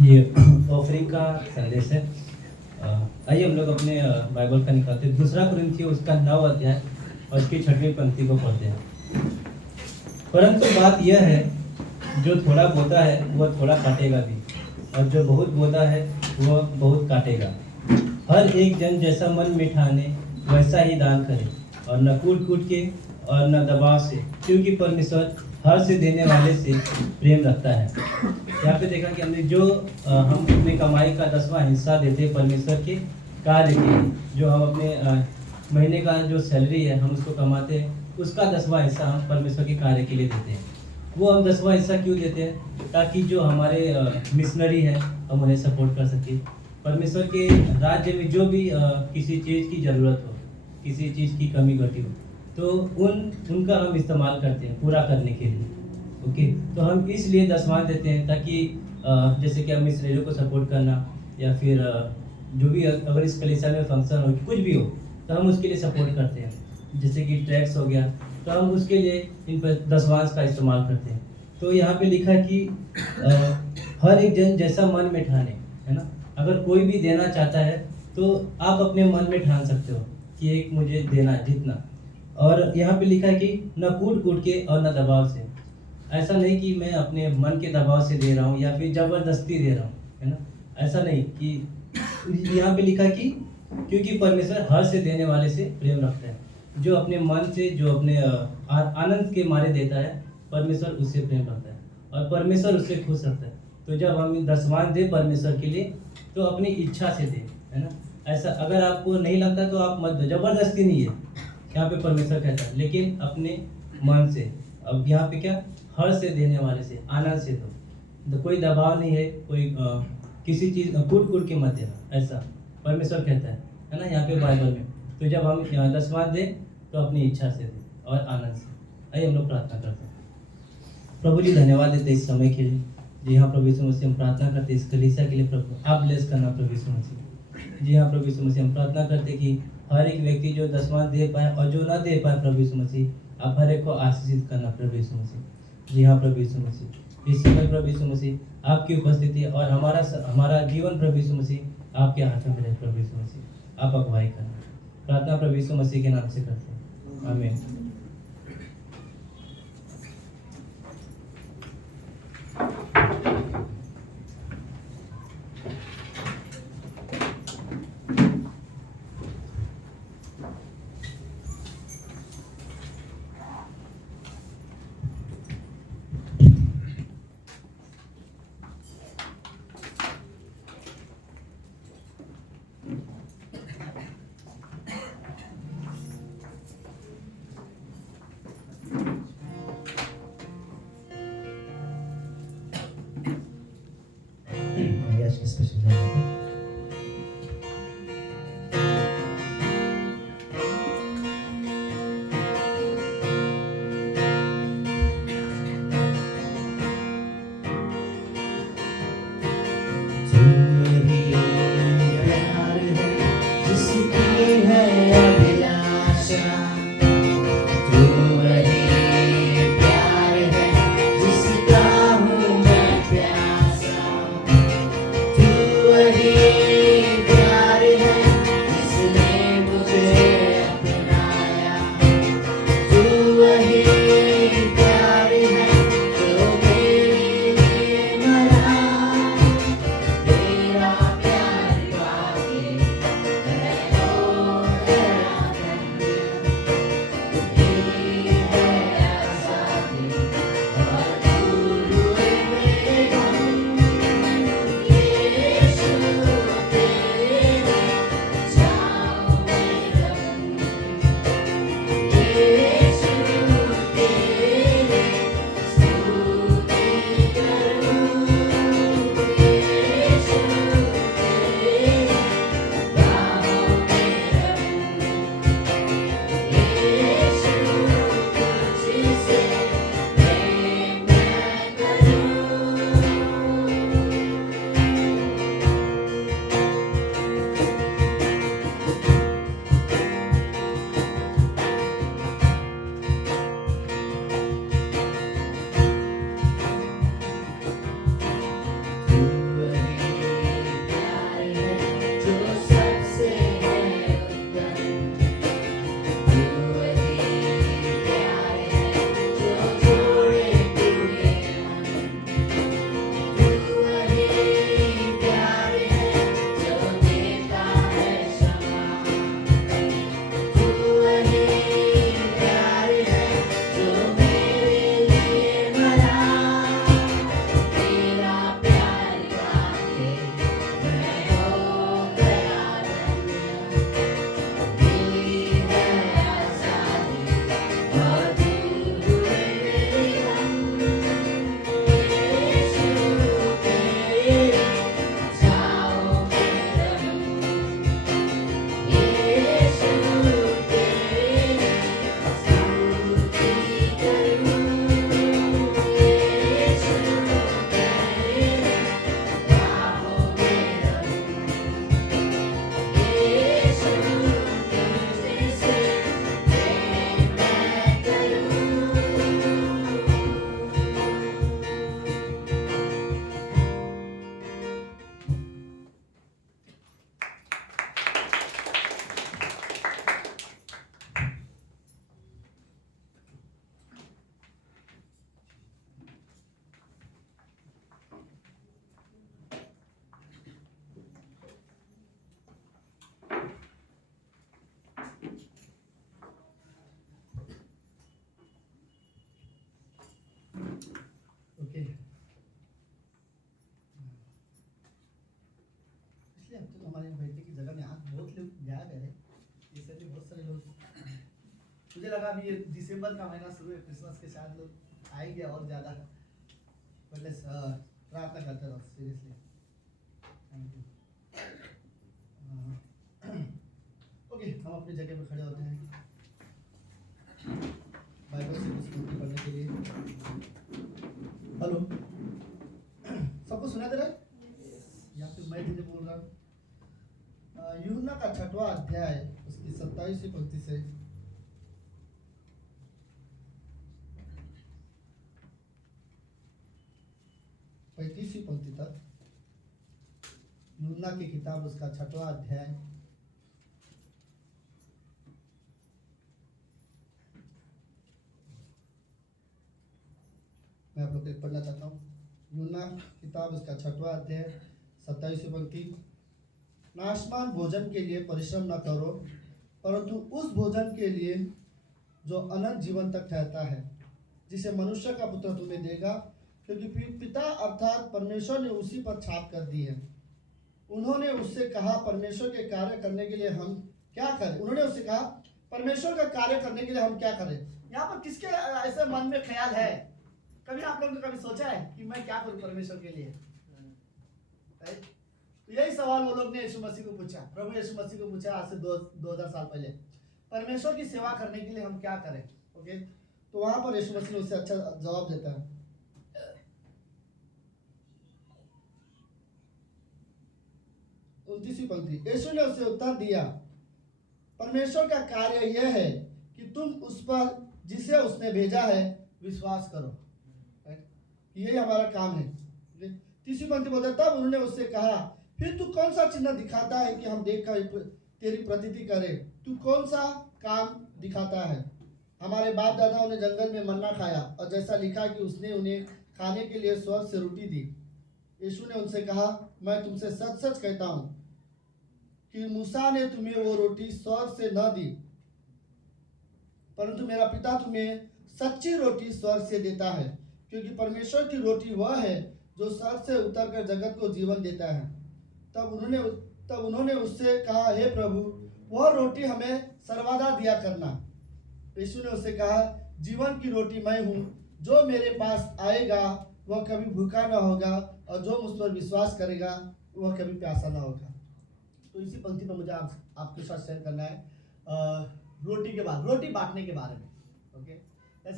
ये ऑफरिंग का संदेश है। आइए हम लोग अपने बाइबल का निकालते हैं, दूसरा कुरिन्थियों उसका 9 अध्याय और उसकी 6वीं पंक्ति को पढ़ते हैं। परंतु बात यह है, जो थोड़ा बोता है वह थोड़ा काटेगा भी, और जो बहुत बोता है वह बहुत काटेगा। हर एक जन जैसा मन में ठाने वैसा ही दान करे, और न कूट कूट के और न दबाव से, क्योंकि परमेश्वर हर से देने वाले से प्रेम रखता है। यहाँ पे देखा कि हमने जो हम अपने कमाई का 10वां हिस्सा देते हैं परमेश्वर के कार्य के लिए, जो हम अपने महीने का जो सैलरी है हम उसको कमाते हैं, उसका 10वां हिस्सा हम परमेश्वर के कार्य के लिए देते हैं। वो हम 10वां हिस्सा क्यों देते हैं? ताकि जो हमारे मिशनरी है हम उन्हें सपोर्ट कर सकें। परमेश्वर के राज्य में जो भी किसी चीज़ की ज़रूरत हो, किसी चीज़ की कमी घटी हो, तो उनका हम इस्तेमाल करते हैं पूरा करने के लिए। ओके, तो हम इसलिए 10वां देते हैं ताकि जैसे कि हम मिशनरियों को सपोर्ट करना, या फिर जो भी अगर इस कलीसिया में फंक्शन हो, कुछ भी हो, तो हम उसके लिए सपोर्ट करते हैं। जैसे कि ट्रैक्स हो गया, तो हम उसके लिए इन पर 10वां का इस्तेमाल करते हैं। तो यहाँ पे लिखा है कि हर एक जन जैसा मन में ठाने, है ना। अगर कोई भी देना चाहता है तो आप अपने मन में ठान सकते हो कि एक मुझे देना जितना। और यहाँ पे लिखा है कि न कूट कूट के और न दबाव से। ऐसा नहीं कि मैं अपने मन के दबाव से दे रहा हूँ या फिर ज़बरदस्ती दे रहा हूँ, है ना। ऐसा नहीं कि यहाँ पे लिखा है कि क्योंकि परमेश्वर हर से देने वाले से प्रेम रखता है। जो अपने मन से, जो अपने आनंद के मारे देता है, परमेश्वर उससे प्रेम रखता है और परमेश्वर उससे खुश रहता है। तो जब हम 10वां दे परमेश्वर के लिए, तो अपनी इच्छा से दे, है ना। ऐसा अगर आपको नहीं लगता तो आप मत दो, ज़बरदस्ती नहीं है यहाँ पे परमेश्वर कहता है, लेकिन अपने मन से। अब यहाँ पे क्या, हर से देने वाले से, आनंद से दो। तो कोई दबाव नहीं है, कोई किसी चीज़ कूट कूट के मत देना, ऐसा परमेश्वर कहता है ना यहाँ पे बाइबल में। तो जब हम 10वां दें तो अपनी इच्छा से दें और आनंद से। आइए हम लोग प्रार्थना करते हैं। प्रभु जी, धन्यवाद देते इस समय के लिए। जी हाँ प्रभु यीशु मसीह, हम प्रार्थना करते इस कलीसिया के लिए। प्रभु आप ब्लेस करना प्रभु यीशु मसीह। जी हाँ प्रभु यीशु मसीह, हम प्रार्थना करते कि हर एक व्यक्ति जो 10वां दे पाए और जो ना दे पाए, प्रभु यीशु मसीह आप हर एक को आशीषित करना प्रभु यीशु मसीह। जी हाँ प्रभु यीशु मसीह, इस समय प्रभु यीशु मसीह आपकी उपस्थिति और हमारा जीवन प्रभु यीशु मसीह आपके हाथों में रहे। प्रभु यीशु मसीह आप अगुवाई करना। प्रार्थना प्रभु यीशु मसीह के नाम से करते हैं, आमीन। ओके, इसलिए अब तो हमारे बैठने की जगह में आज बहुत लोग गायब है, इसलिए बहुत सारे लोग, मुझे लगा अभी ये दिसंबर का महीना शुरू है, क्रिसमस के साथ लोग आएंगे और ज़्यादा, पहले प्रार्थना करते रहो सीरियसली। Thank you. ओके, हम अपनी जगह पर खड़े होते हैं बाइबल से कुछ स्टोरी पढ़ने के लिए। हेलो, सबको सुना दे रहा है या फिर मैं धीरे बोल रहा हूँ? यूहन्ना का 6वां अध्याय उसकी 27वीं पंक्ति से 35वीं पंक्ति तक, यूहन्ना की किताब उसका 6वां अध्याय मैं आप लोग को पढ़ना चाहता हूँ। यूहन्ना किताब उसका 6वां अध्याय 27वीं पंक्ति। नाशमान भोजन के लिए परिश्रम न करो, परंतु उस भोजन के लिए जो अनंत जीवन तक ठहरता है, जिसे मनुष्य का पुत्र तुम्हें देगा, क्योंकि पिता अर्थात परमेश्वर ने उसी पर छाप कर दी है। उन्होंने उससे कहा, परमेश्वर के कार्य करने के लिए हम क्या करें? उन्होंने उससे कहा, परमेश्वर का कार्य करने के लिए हम क्या करें? यहाँ पर किसके ऐसे मन में ख्याल है? कभी आप लोगों ने कभी सोचा है कि मैं क्या करूं परमेश्वर के लिए? तो यही सवाल वो लोग ने यीशु मसीह को पूछा, प्रभु यीशु मसीह को पूछा आज से 2000 साल पहले, परमेश्वर की सेवा करने के लिए हम क्या करें? ओके, तो वहां पर यीशु मसीह उससे अच्छा जवाब देता है। 29वीं पंक्ति, यीशु ने उसे उत्तर दिया, परमेश्वर का कार्य यह है कि तुम उस पर जिसे उसने भेजा है विश्वास करो। यही हमारा काम है। 30वीं पंक्ति बोलते, तब उन्होंने उससे कहा, फिर तू कौन सा चिन्ह दिखाता है कि हम देखकर तेरी प्रतीति करें? तू कौन सा काम दिखाता है? हमारे बाप दादाओं ने जंगल में मन्ना खाया, और जैसा लिखा कि उसने उन्हें खाने के लिए स्वर्ग से रोटी दी। यीशु ने उनसे कहा, मैं तुमसे सच सच कहता हूँ कि मूसा ने तुम्हें वो रोटी स्वर्ग से न दी, परंतु मेरा पिता तुम्हें सच्ची रोटी स्वर्ग से देता है, क्योंकि परमेश्वर की रोटी वह है जो स्वर्ग से उतरकर जगत को जीवन देता है। तब उन्होंने उससे कहा, हे प्रभु, वह रोटी हमें सर्वदा दिया करना। यीशु ने उससे कहा, जीवन की रोटी मैं हूँ, जो मेरे पास आएगा वह कभी भूखा न होगा, और जो मुझ पर विश्वास करेगा वह कभी प्यासा न होगा। तो इसी पंक्ति पर मुझे आपके साथ शेयर करना है रोटी के बारे, रोटी बांटने के बारे में। ओके,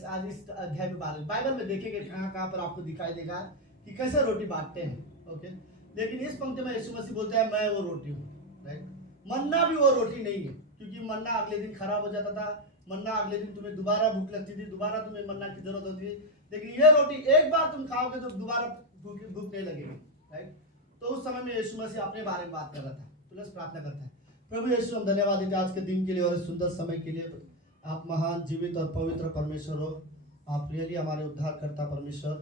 आज इस अध्याय के बारे में बाइबल में देखेंगे कहाँ कहाँ पर आपको दिखाई देगा कि कैसे रोटी बांटते हैं। ओके, लेकिन इस पंक्ति में यीशु मसीह बोलते हैं, मैं वो रोटी हूँ। राइट, मन्ना भी वो रोटी नहीं है, क्योंकि मन्ना अगले दिन खराब हो जाता था। मन्ना अगले दिन तुम्हें दोबारा भूख लगती थी, दोबारा तुम्हें मन्ना की जरूरत होती थी। लेकिन ये रोटी एक बार तुम खाओगे तो दोबारा भूख नहीं लगेगी। राइट, तो उस समय में यीशु मसीह अपने बारे में बात कर रहा था। तो लेट्स प्रार्थना करते हैं। प्रभु यीशु, हम धन्यवाद देते हैं आज के दिन के लिए और इस सुंदर समय के लिए। आप महान, जीवित और पवित्र परमेश्वर हो। आप रियली हमारे उद्धार करता परमेश्वर,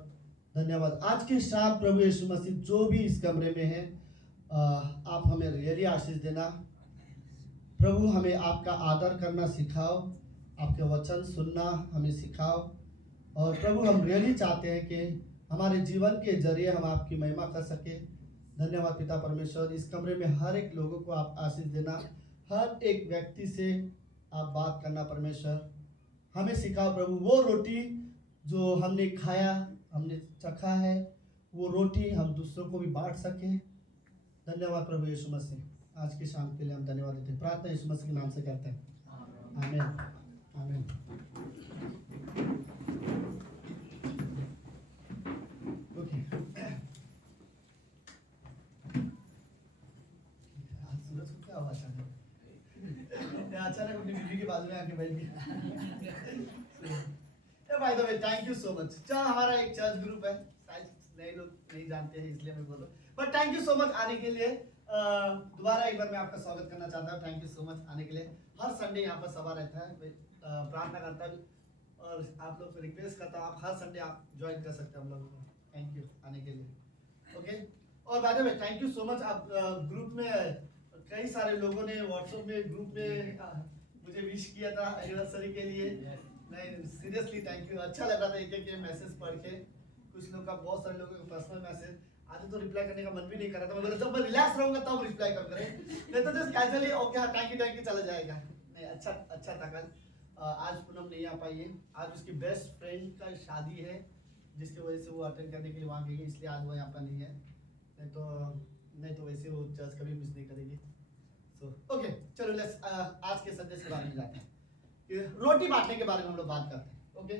धन्यवाद। आज की शाम प्रभु यीशु मसीह जो भी इस कमरे में है, आप हमें रियली आशीष देना प्रभु। हमें आपका आदर करना सिखाओ, आपके वचन सुनना हमें सिखाओ। और प्रभु, हम रियली चाहते हैं कि हमारे जीवन के जरिए हम आपकी महिमा कर सके। धन्यवाद पिता परमेश्वर। इस कमरे में हर एक लोगों को आप आशीष देना, हर एक व्यक्ति से आप बात करना परमेश्वर। हमें सिखाओ प्रभु, वो रोटी जो हमने खाया, हमने चखा है, वो रोटी हम दूसरों को भी बांट सकें। धन्यवाद प्रभु यीशु मसीह। आज की शाम के लिए हम धन्यवाद देते हैं। प्रार्थना यीशु मसीह के नाम से करते हैं, आमीन आमीन। ओके, आज सूरज को क्या हुआ अचानक अपनी बीवी के बाजू में आके बैठ गया। By the way, thank you so much. चल, हमारा एक चर्च ग्रुप है, शायद नए लोग नहीं जानते हैं इसलिए मैं बोल रहा हूँ, but thank you so much आने के लिए। दोबारा एक बार मैं आपका स्वागत करना चाहता हूँ। थैंक यू सो मच आने के लिए। हर संडे यहाँ पर सभा रहता है, मैं प्रार्थना करता हूँ और आप लोग को रिक्वेस्ट करता हूँ, आप हर संडे आप ज्वाइन कर सकते हैं हम लोगों को। थैंक यू आने के लिए। ओके, और by the way thank you so much. आप ग्रुप में कई सारे लोगों ने व्हाट्सएप में ग्रुप में मुझे विश किया था एनिवर्सरी के लिए। नहीं सीरियसली थैंक यू, अच्छा लग रहा था एक एक मैसेज पढ़ के। कुछ लोग का, बहुत सारे लोगों का पर्सनल मैसेज, आज तो रिप्लाई करने का मन भी नहीं कर रहा था, मैं बोला जब मैं रिलैक्स रहूंगा तब रिप्लाई करें, नहीं तो जस्ट कैजुअली ओके हाँ थैंक यू चला जाएगा। नहीं अच्छा था कल। आज पूनम नहीं आ पाई है, आज उसकी बेस्ट फ्रेंड का शादी है जिसकी वजह से वो अटेंड करने के लिए वहाँ गई है, इसलिए आज वो यहाँ पर नहीं है। नहीं तो वैसे वो चर्च कभी मिस नहीं करेगी। सो ओके चलो लेट्स आज के संदेश के बारे में जाते हैं। रोटी बांटने के बारे में हम लोग बात करते हैं। ओके,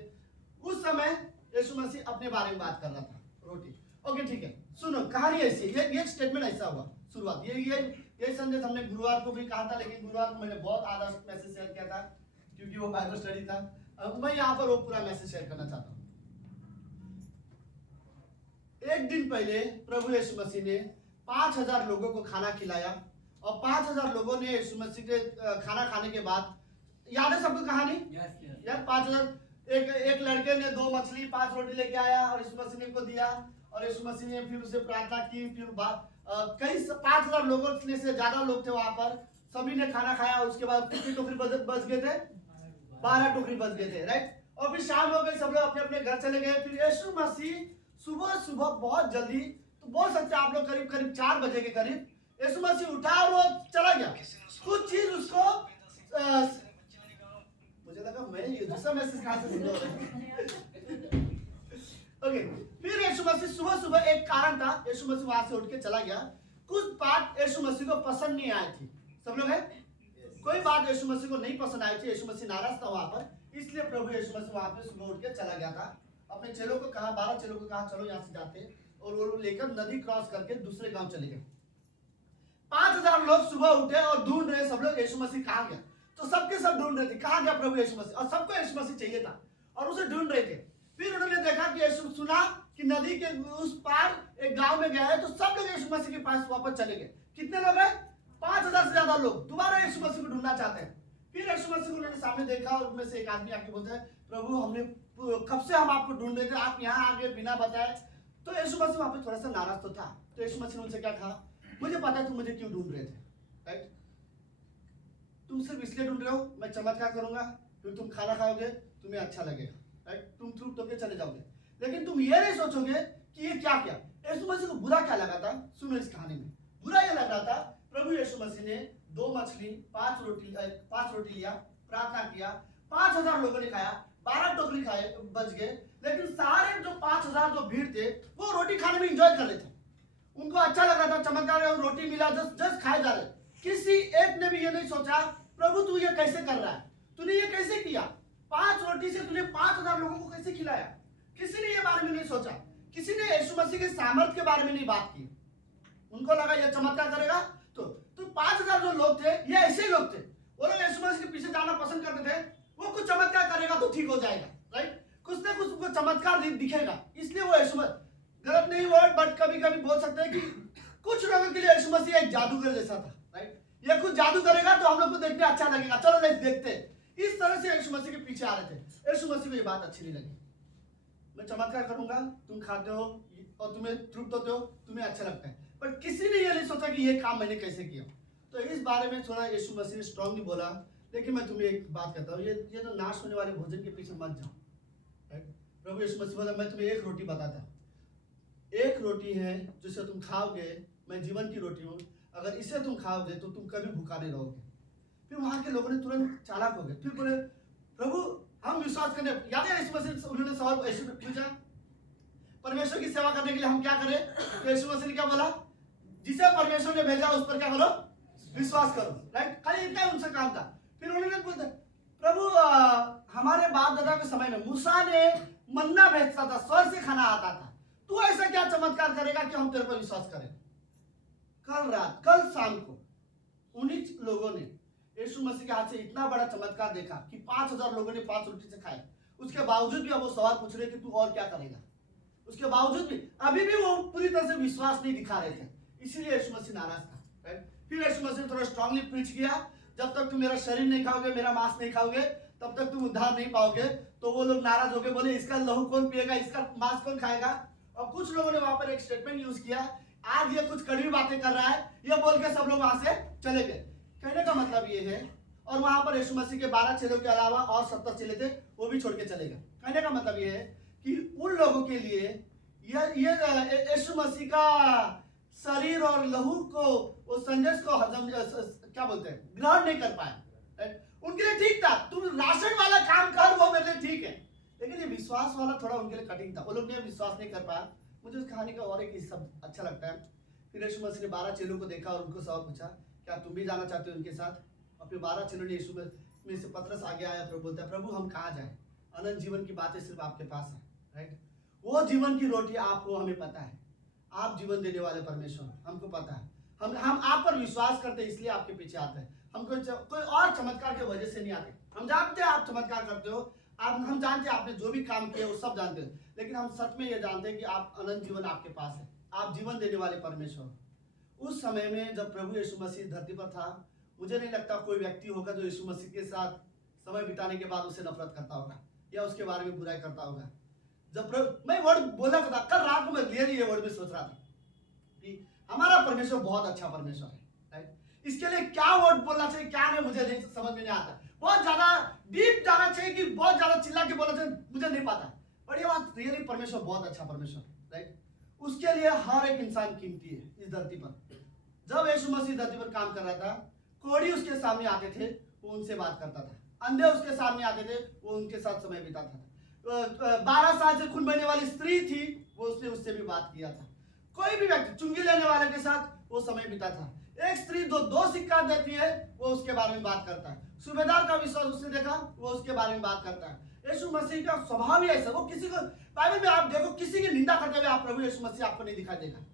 उस समय यीशु मसीह अपने बारे में बात कर रहा था, रोटी। ओके ठीक है, सुनो कहानी ऐसी है, ये स्टेटमेंट ऐसा हुआ शुरुआत। ये संदेश हमने गुरुवार को भी कहा था, लेकिन गुरुवार को मैंने बहुत आधा मैसेज शेयर किया था क्योंकि वो बाइबल स्टडी था। अब मैं यहाँ पर वो पूरा मैसेज शेयर करना चाहता हूँ। एक दिन पहले प्रभु यीशु मसीह ने 5000 लोगों को खाना खिलाया, और 5000 लोगों ने यीशु मसीह के खाना खाने के बाद, याद है सबको कहानी? यार 5000, एक लड़के ने 2 मछली 5 रोटी लेके आया और यीशु मसीह ने को दिया, और यीशु मसीह ने फिर उसे प्रार्थना की। फिर कई 5000 लोगों से ज्यादा लोग थे वहां पर, सभी ने खाना खाया। उसके बाद कितनी टोकरी बच गए थे? 12 टोकरी बच गए थे, राइट। और फिर शाम हो गई, सब लोग अपने अपने घर चले गए। फिर यीशु मसीह सुबह बहुत जल्दी, तो बोल सकते हैं आप लोग करीब 4 बजे के करीब, यीशु मसीह उठा और वो चला गया। कुछ चीज उसको मुझे लगा मैं ये दूसरा मैसेज कहां से सुन रहा हूं। ओके, फिर यीशु मसीह सुबह एक कारण था, यीशु मसीह वहां से उठ के चला गया। कुछ बात यीशु मसीह को पसंद नहीं आई थी। सब लोग है, कोई बात यीशु मसीह को नहीं पसंद आई थी, यीशु मसीह नाराज था वहां पर, इसलिए प्रभु यीशु मसीह वहां पे सुबह उठ के चला गया था। अपने चेलों को कहा, 12 चेलों को कहा चलो यहाँ से जाते, और वो लेकर नदी क्रॉस करके दूसरे गांव चले गए। 5000 लोग सुबह उठे और ढूंढ रहे सब लोग यीशु मसीह कहाँ गया। तो सबके सब ढूंढ रहे थे कहाँ गया प्रभु यीशु मसीह, और सबको यीशु मसीह चाहिए था और उसे ढूंढ रहे थे। फिर उन्होंने देखा कि यीशु, सुना कि नदी के उस पार एक गांव में गया है, तो सब लोग यीशु मसीह के पास वापस चले गए। कितने लोग हैं? 5000 से ज्यादा लोग दोबारा यीशु मसीह को ढूंढना चाहते हैं। फिर यीशु मसीह को उन्होंने सामने देखा, और उनमें से एक आदमी आके बोलता है, प्रभु हमने कब से हम आपको ढूंढ रहे थे, आप यहाँ आ गए बिना बताए। तो यीशु मसीह वहां पे थोड़ा सा नाराज तो था। तो यीशु मसीह ने उनसे क्या कहा, मुझे पता है तुम मुझे क्यों ढूंढ रहे थे, राइट। तुम सिर्फ इसलिए ढूंढ रहे हो, मैं चमत्कार करूंगा, फिर तुम खाना खाओगे, तुम्हें अच्छा लगेगा, राइट, तुम तृप्त होकर चले जाओगे। लेकिन तुम ये नहीं सोचोगे कि ये क्या किया। यीशु मसीह को बुरा क्या लगा था? सुनो इस कहानी में बुरा ये लग रहा था, प्रभु यीशु मसीह ने 2 मछली 5 रोटी लिया, प्रार्थना किया, 5000 लोगों ने खाया, 12 टोकरी खाए बच गए। लेकिन सारे जो 5000 जो भीड़ थे वो रोटी खाने में एंजॉय कर रहे थे, उनको अच्छा लग रहा था, चमत्कार है, रोटी मिला, जस्ट खाए जा रहे। किसी एक ने भी ये नहीं सोचा, प्रभु तू ये कैसे कर रहा है, तूने ये कैसे किया, 5 रोटी से तूने 5000 लोगों को कैसे खिलाया। किसी ने ये बारे में नहीं सोचा, किसी ने यीशु मसीह के सामर्थ्य के बारे में नहीं बात की। उनको लगा ये चमत्कार करेगा, तो 5000 जो लोग थे ये ऐसे लोग थे, वो लोग यीशु मसीह के पीछे जाना पसंद करते थे। वो कुछ चमत्कार करेगा तो ठीक हो जाएगा, राइट, कुछ ना कुछ उनको चमत्कार दिखेगा, इसलिए वो यीशु मसीह, गलत नहीं वर्ड, बट कभी कभी बोल सकते हैं कि कुछ लोगों के लिए यीशु मसीह एक जादूगर जैसा था, राइट। ये कुछ जादू करेगा तो हम लोग को देखने अच्छा लगेगा, चलो लेट्स देखते। इस तरह से यीशु मसीह के पीछे आ रहे थे। यीशु मसीह को ये बात अच्छी नहीं लगी, मैं चमत्कार करूंगा, तुम खाते हो और तुम्हें तृप्त होते हो, तुम्हें अच्छा लगता है, पर किसी ने ये नहीं सोचा कि ये काम मैंने कैसे किया। तो इस बारे में थोड़ा यीशु मसीह ने स्ट्रांगली बोला। लेकिन मैं तुम्हें एक बात कहता हूँ, ये तो नाश होने वाले भोजन के पीछे मत जाओ, राइट। प्रभु यीशु मसीह बोला, मैं तुम्हें एक रोटी बताता हूँ, एक रोटी है जिसे तुम खाओगे, मैं जीवन की रोटी हूँ, अगर इसे तुम खाओगे तो तुम कभी भूखा नहीं रहोगे। फिर वहां के लोगों ने तुरंत चालाक हो गए, फिर बोले प्रभु हम विश्वास करने, याद है यीशु मसीह उन्होंने सवाल यीशु ने पूछा, परमेश्वर की सेवा करने के लिए हम क्या करें? तो यीशु मसीह ने क्या बोला, जिसे परमेश्वर ने भेजा उस पर क्या करो, विश्वास करो, राइट। खाली इतना ही उनसे काम था। फिर उन्होंने पूछा, प्रभु हमारे बाप दादा के समय में मूसा ने मन्ना भेजता था, स्वर्ग से खाना आता था, तू ऐसा क्या चमत्कार करेगा कि हम तेरे पर विश्वास करें। कल शाम को उन्हीं लोगों ने यीशु मसीह के हाथ से इतना बड़ा चमत्कार देखा कि 5000 लोगों ने 5 रोटी से खाए। उसके बावजूद भी अब वो सवाल पूछ रहे कि तू और क्या करेगा। उसके बावजूद भी अभी भी वो पूरी तरह से विश्वास नहीं दिखा रहे थे, इसीलिए यीशु मसीह नाराज था, राइट। फिर यीशु मसीह ने थोड़ा स्ट्रांगली प्रीच किया, जब तक तुम मेरा शरीर नहीं खाओगे, मेरा मांस नहीं खाओगे, तब तक तुम उद्धार नहीं पाओगे। तो वो लोग नाराज हो गए, बोले इसका लहू कौन पिएगा, इसका मांस कौन खाएगा। और कुछ लोगों ने वहां पर एक स्टेटमेंट यूज किया, आज ये कुछ कड़वी बातें कर रहा है, ये बोल के सब लोग वहां से चले गए। कहने का मतलब ये है, और वहां पर यीशु मसीह के 12 चेलों के अलावा और 70 चेले थे, वो भी छोड़ के चलेगा। कहने का मतलब ये है कि उन लोगों के लिए ये यीशु मसीह का शरीर और लहू को, वो संदेश को हजम, क्या बोलते हैं, ग्रहण नहीं कर पाए। राइट? उनके लिए ठीक था, तुम राशन वाला काम कर, वो मेरे लिए ठीक है, लेकिन ये विश्वास वाला थोड़ा उनके लिए कठिन था। वो लोग ने विश्वास नहीं कर पाया। मुझे उस कहानी का और एक हिस्सा अच्छा लगता है। फिर यीशु मसीह ने 12 चेलों को देखा और उनको सवाल पूछा, क्या तुम भी जाना चाहते हो उनके साथ? और फिर 12 चेलों ने यीशु में से पतरस आगे आया, प्रभु बोलता है, प्रभु हम कहाँ जाएं? अनंत जीवन की बातें सिर्फ आपके पास है। राइट? वो जीवन की रोटी आपको, हमें पता है, आप जीवन देने वाले परमेश्वर, हमको पता है। हम आप पर विश्वास करते हैं, इसलिए आपके पीछे आते हैं। हम कोई और चमत्कार की वजह से नहीं आते। हम जानते हैं आप चमत्कार करते हो, हम जानते हैं आपने जो भी काम किया वो सब जानते हैं, लेकिन हम सच में ये जानते हैं कि आप अनंत जीवन आपके पास है, आप जीवन देने वाले परमेश्वर। उस समय में जब प्रभु यीशु मसीह धरती पर था, मुझे नहीं लगता कोई व्यक्ति होगा जो यीशु मसीह के साथ समय बिताने के बाद उसे नफरत करता होगा या उसके बारे में बुराई करता होगा। जब मैं वर्ड बोला था, कल रात को मैं ये वर्ड में सोच रहा था कि हमारा परमेश्वर बहुत अच्छा परमेश्वर है। राइट? इसके लिए क्या वर्ड बोलना चाहिए, क्या नहीं, मुझे नहीं समझ में नहीं आता। बहुत ज्यादा डीप जाना चाहिए कि बहुत ज्यादा चिल्ला के बोलना चाहिए, मुझे नहीं पता। पर ये बात रियली परमेश्वर बहुत अच्छा परमेश्वर। राइट? उसके लिए हर एक इंसान कीमती है इस धरती पर। जब यीशु मसीह धरती पर काम कर रहा था, कोढ़ी उसके सामने आते थे, वो उनसे बात करता था। अंधे उसके सामने आते थे, वो उनके साथ समय बिताता था। 12 साल से खून बहने वाली स्त्री थी, वो उससे भी बात किया था। कोई भी व्यक्ति चुंगी लेने वाले के साथ वो समय बिता था। एक स्त्री दो सिक्का देती है, वो उसके बारे में बात करता है। सूबेदार का विश्वास उसने देखा, वो उसके बारे में बात करता है। यीशु मसीह का स्वभाव ही ऐसा, वो किसी को, बाइबल में आप देखो, किसी की निंदा करते हुए आप प्रभु यीशु मसीह आपको नहीं दिखाई देगा।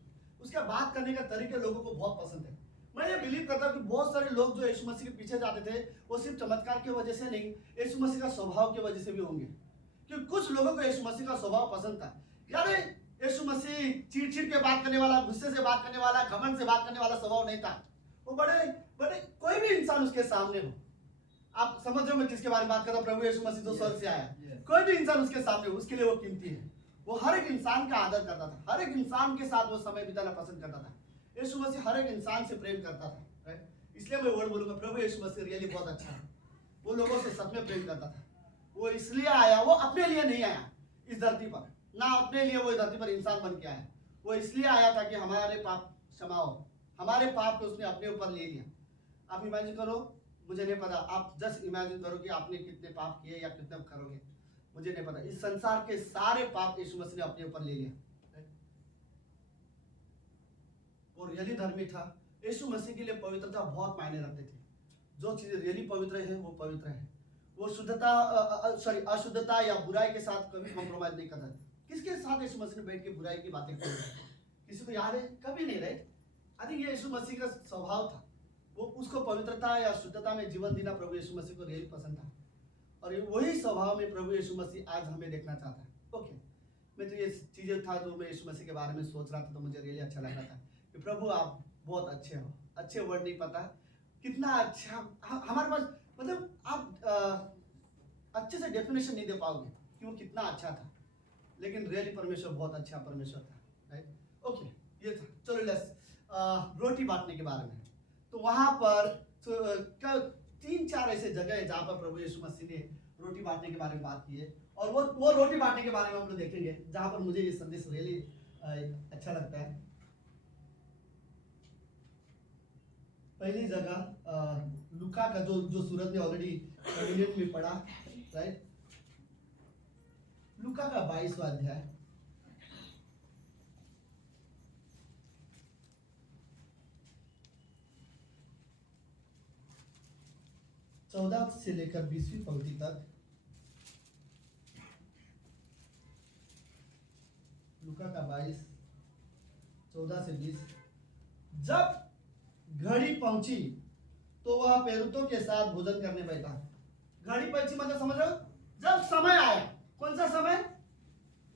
उसका बात करने का तरीके लोगों को बहुत पसंद है। मैं ये बिलीव करता हूँ कि बहुत सारे लोग जो यीशु मसीह के पीछे जाते थे, वो सिर्फ चमत्कार की वजह से नहीं, यीशु मसीह का स्वभाव की वजह से भी होंगे। क्योंकि कुछ लोगों को यीशु मसीह का स्वभाव पसंद था। यार यीशु मसीह चिड़ के बात करने वाला, गुस्से से बात करने वाला, घमंड से बात करने वाला स्वभाव नहीं था। वो बड़े बड़े कोई भी इंसान उसके सामने हो, आप समझ रहे हो मैं किसके बारे में बात कर रहा हूँ? प्रभु यीशु मसीह जो स्वर्ग से आया, कोई भी इंसान उसके सामने हो, उसके लिए वो कीमती है। वो हर एक इंसान का आदर करता था, हर एक इंसान के साथ वो समय बिताना पसंद करता था। यीशु मसीह हर एक इंसान से प्रेम करता था। राइट? इसलिए मैं वर्ड बोलूंगा, प्रभु यीशु मसीह रियली बहुत अच्छा है। वो लोगों से सच में प्रेम करता था। वो इसलिए आया, वो अपने लिए नहीं आया इस धरती पर, ना अपने लिए वो इस धरती पर इंसान बन के आया। वो इसलिए आया था कि हमारे पाप क्षमा हो, हमारे पाप को उसने अपने ऊपर ले लिया। आप इमेजिन करो, मुझे नहीं पता, आप जस्ट इमेजिन करो कि आपने कितने पाप किए या कितने करोगे, मुझे नहीं पता। इस संसार के सारे पाप यीशु मसीह ने अपने ऊपर ले लिया। वो रियली धर्मी था। यीशु मसीह के लिए पवित्रता बहुत मायने रखते थे। जो चीजें रियली पवित्र है वो पवित्र है। वो अशुद्धता या बुराई के साथ कभी कॉम्प्रोमाइज नहीं करता। किसके साथ यीशु मसीह ने बैठ के बुराई की बातें की? किसी को याद है? कभी नहीं। रहे आई थिंक ये यीशु मसीह का स्वभाव था। वो उसको पवित्रता या शुद्धता में जीवन देना प्रभु यीशु मसीह को रियली पसंद था। और वही स्वभाव में प्रभु यीशु मसीह आज हमें देखना चाहता है। ओके, मैं तो ये चीजें था जो मैं यीशु मसीह के बारे में सोच रहा था, तो मुझे रियली अच्छा लग रहा था कि प्रभु आप बहुत अच्छे हो। अच्छे वर्ड नहीं पता कितना अच्छा हमारे पास, मतलब आप अच्छे से डेफिनेशन नहीं दे पाओगे कि वो कितना अच्छा था, लेकिन रियली परमेश्वर बहुत अच्छा परमेश्वर था। राइट? ओके, ये था। चलो लेट्स रोटी बांटने के बारे में। तो वहां पर 3-4 ऐसे जगह है जहां पर प्रभु यीशु मसीह ने रोटी बांटने के बारे में बात की है, और वो रोटी बांटने के बारे में हम लोग देखेंगे, जहां पर मुझे ये संदेश रियली अच्छा लगता है। पहली जगह लूका का जो सूरज ने ऑलरेडी कम्युनियन में पढ़ा। राइट? लूका का 22वां अध्याय, चौदह से लेकर 20वीं पंक्ति तक। लूका का 22, 14 से 20। जब घड़ी पहुंची तो वह पेरुतों के साथ भोजन करने बैठा। घड़ी पहुंची मतलब समझ रहे हो? जब समय आया। कौन सा समय?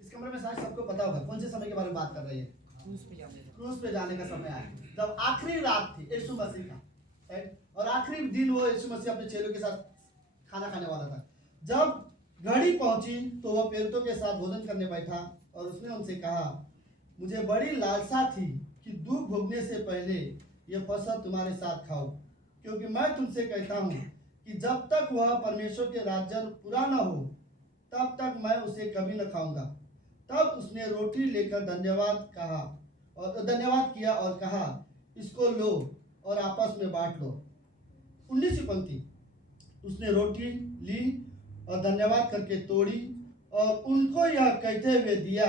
इस कमरे में शायद सबको पता होगा कौन से समय के बारे में बात कर रही है। क्रूस पे जाने का समय आया, जब आखिरी रात थी यीशु मसीह का, और आखिरी दिन वो यीशु मसीह अपने चेलों के साथ खाना खाने वाला था। जब घड़ी पहुंची तो वह पेरुतों के साथ भोजन करने बैठा, और उसने उनसे कहा, मुझे बड़ी लालसा थी कि धूप उगने से पहले यह फसह तुम्हारे साथ खाओ, क्योंकि मैं तुमसे कहता हूं कि जब तक वह परमेश्वर के राज्य पूरा न हो, तब तक मैं उसे कभी न खाऊंगा। तब उसने रोटी लेकर धन्यवाद किया और कहा, इसको लो और आपस में बांट लो। 19वीं पंक्ति, उसने रोटी ली और धन्यवाद करके तोड़ी और उनको यह कहते हुए दिया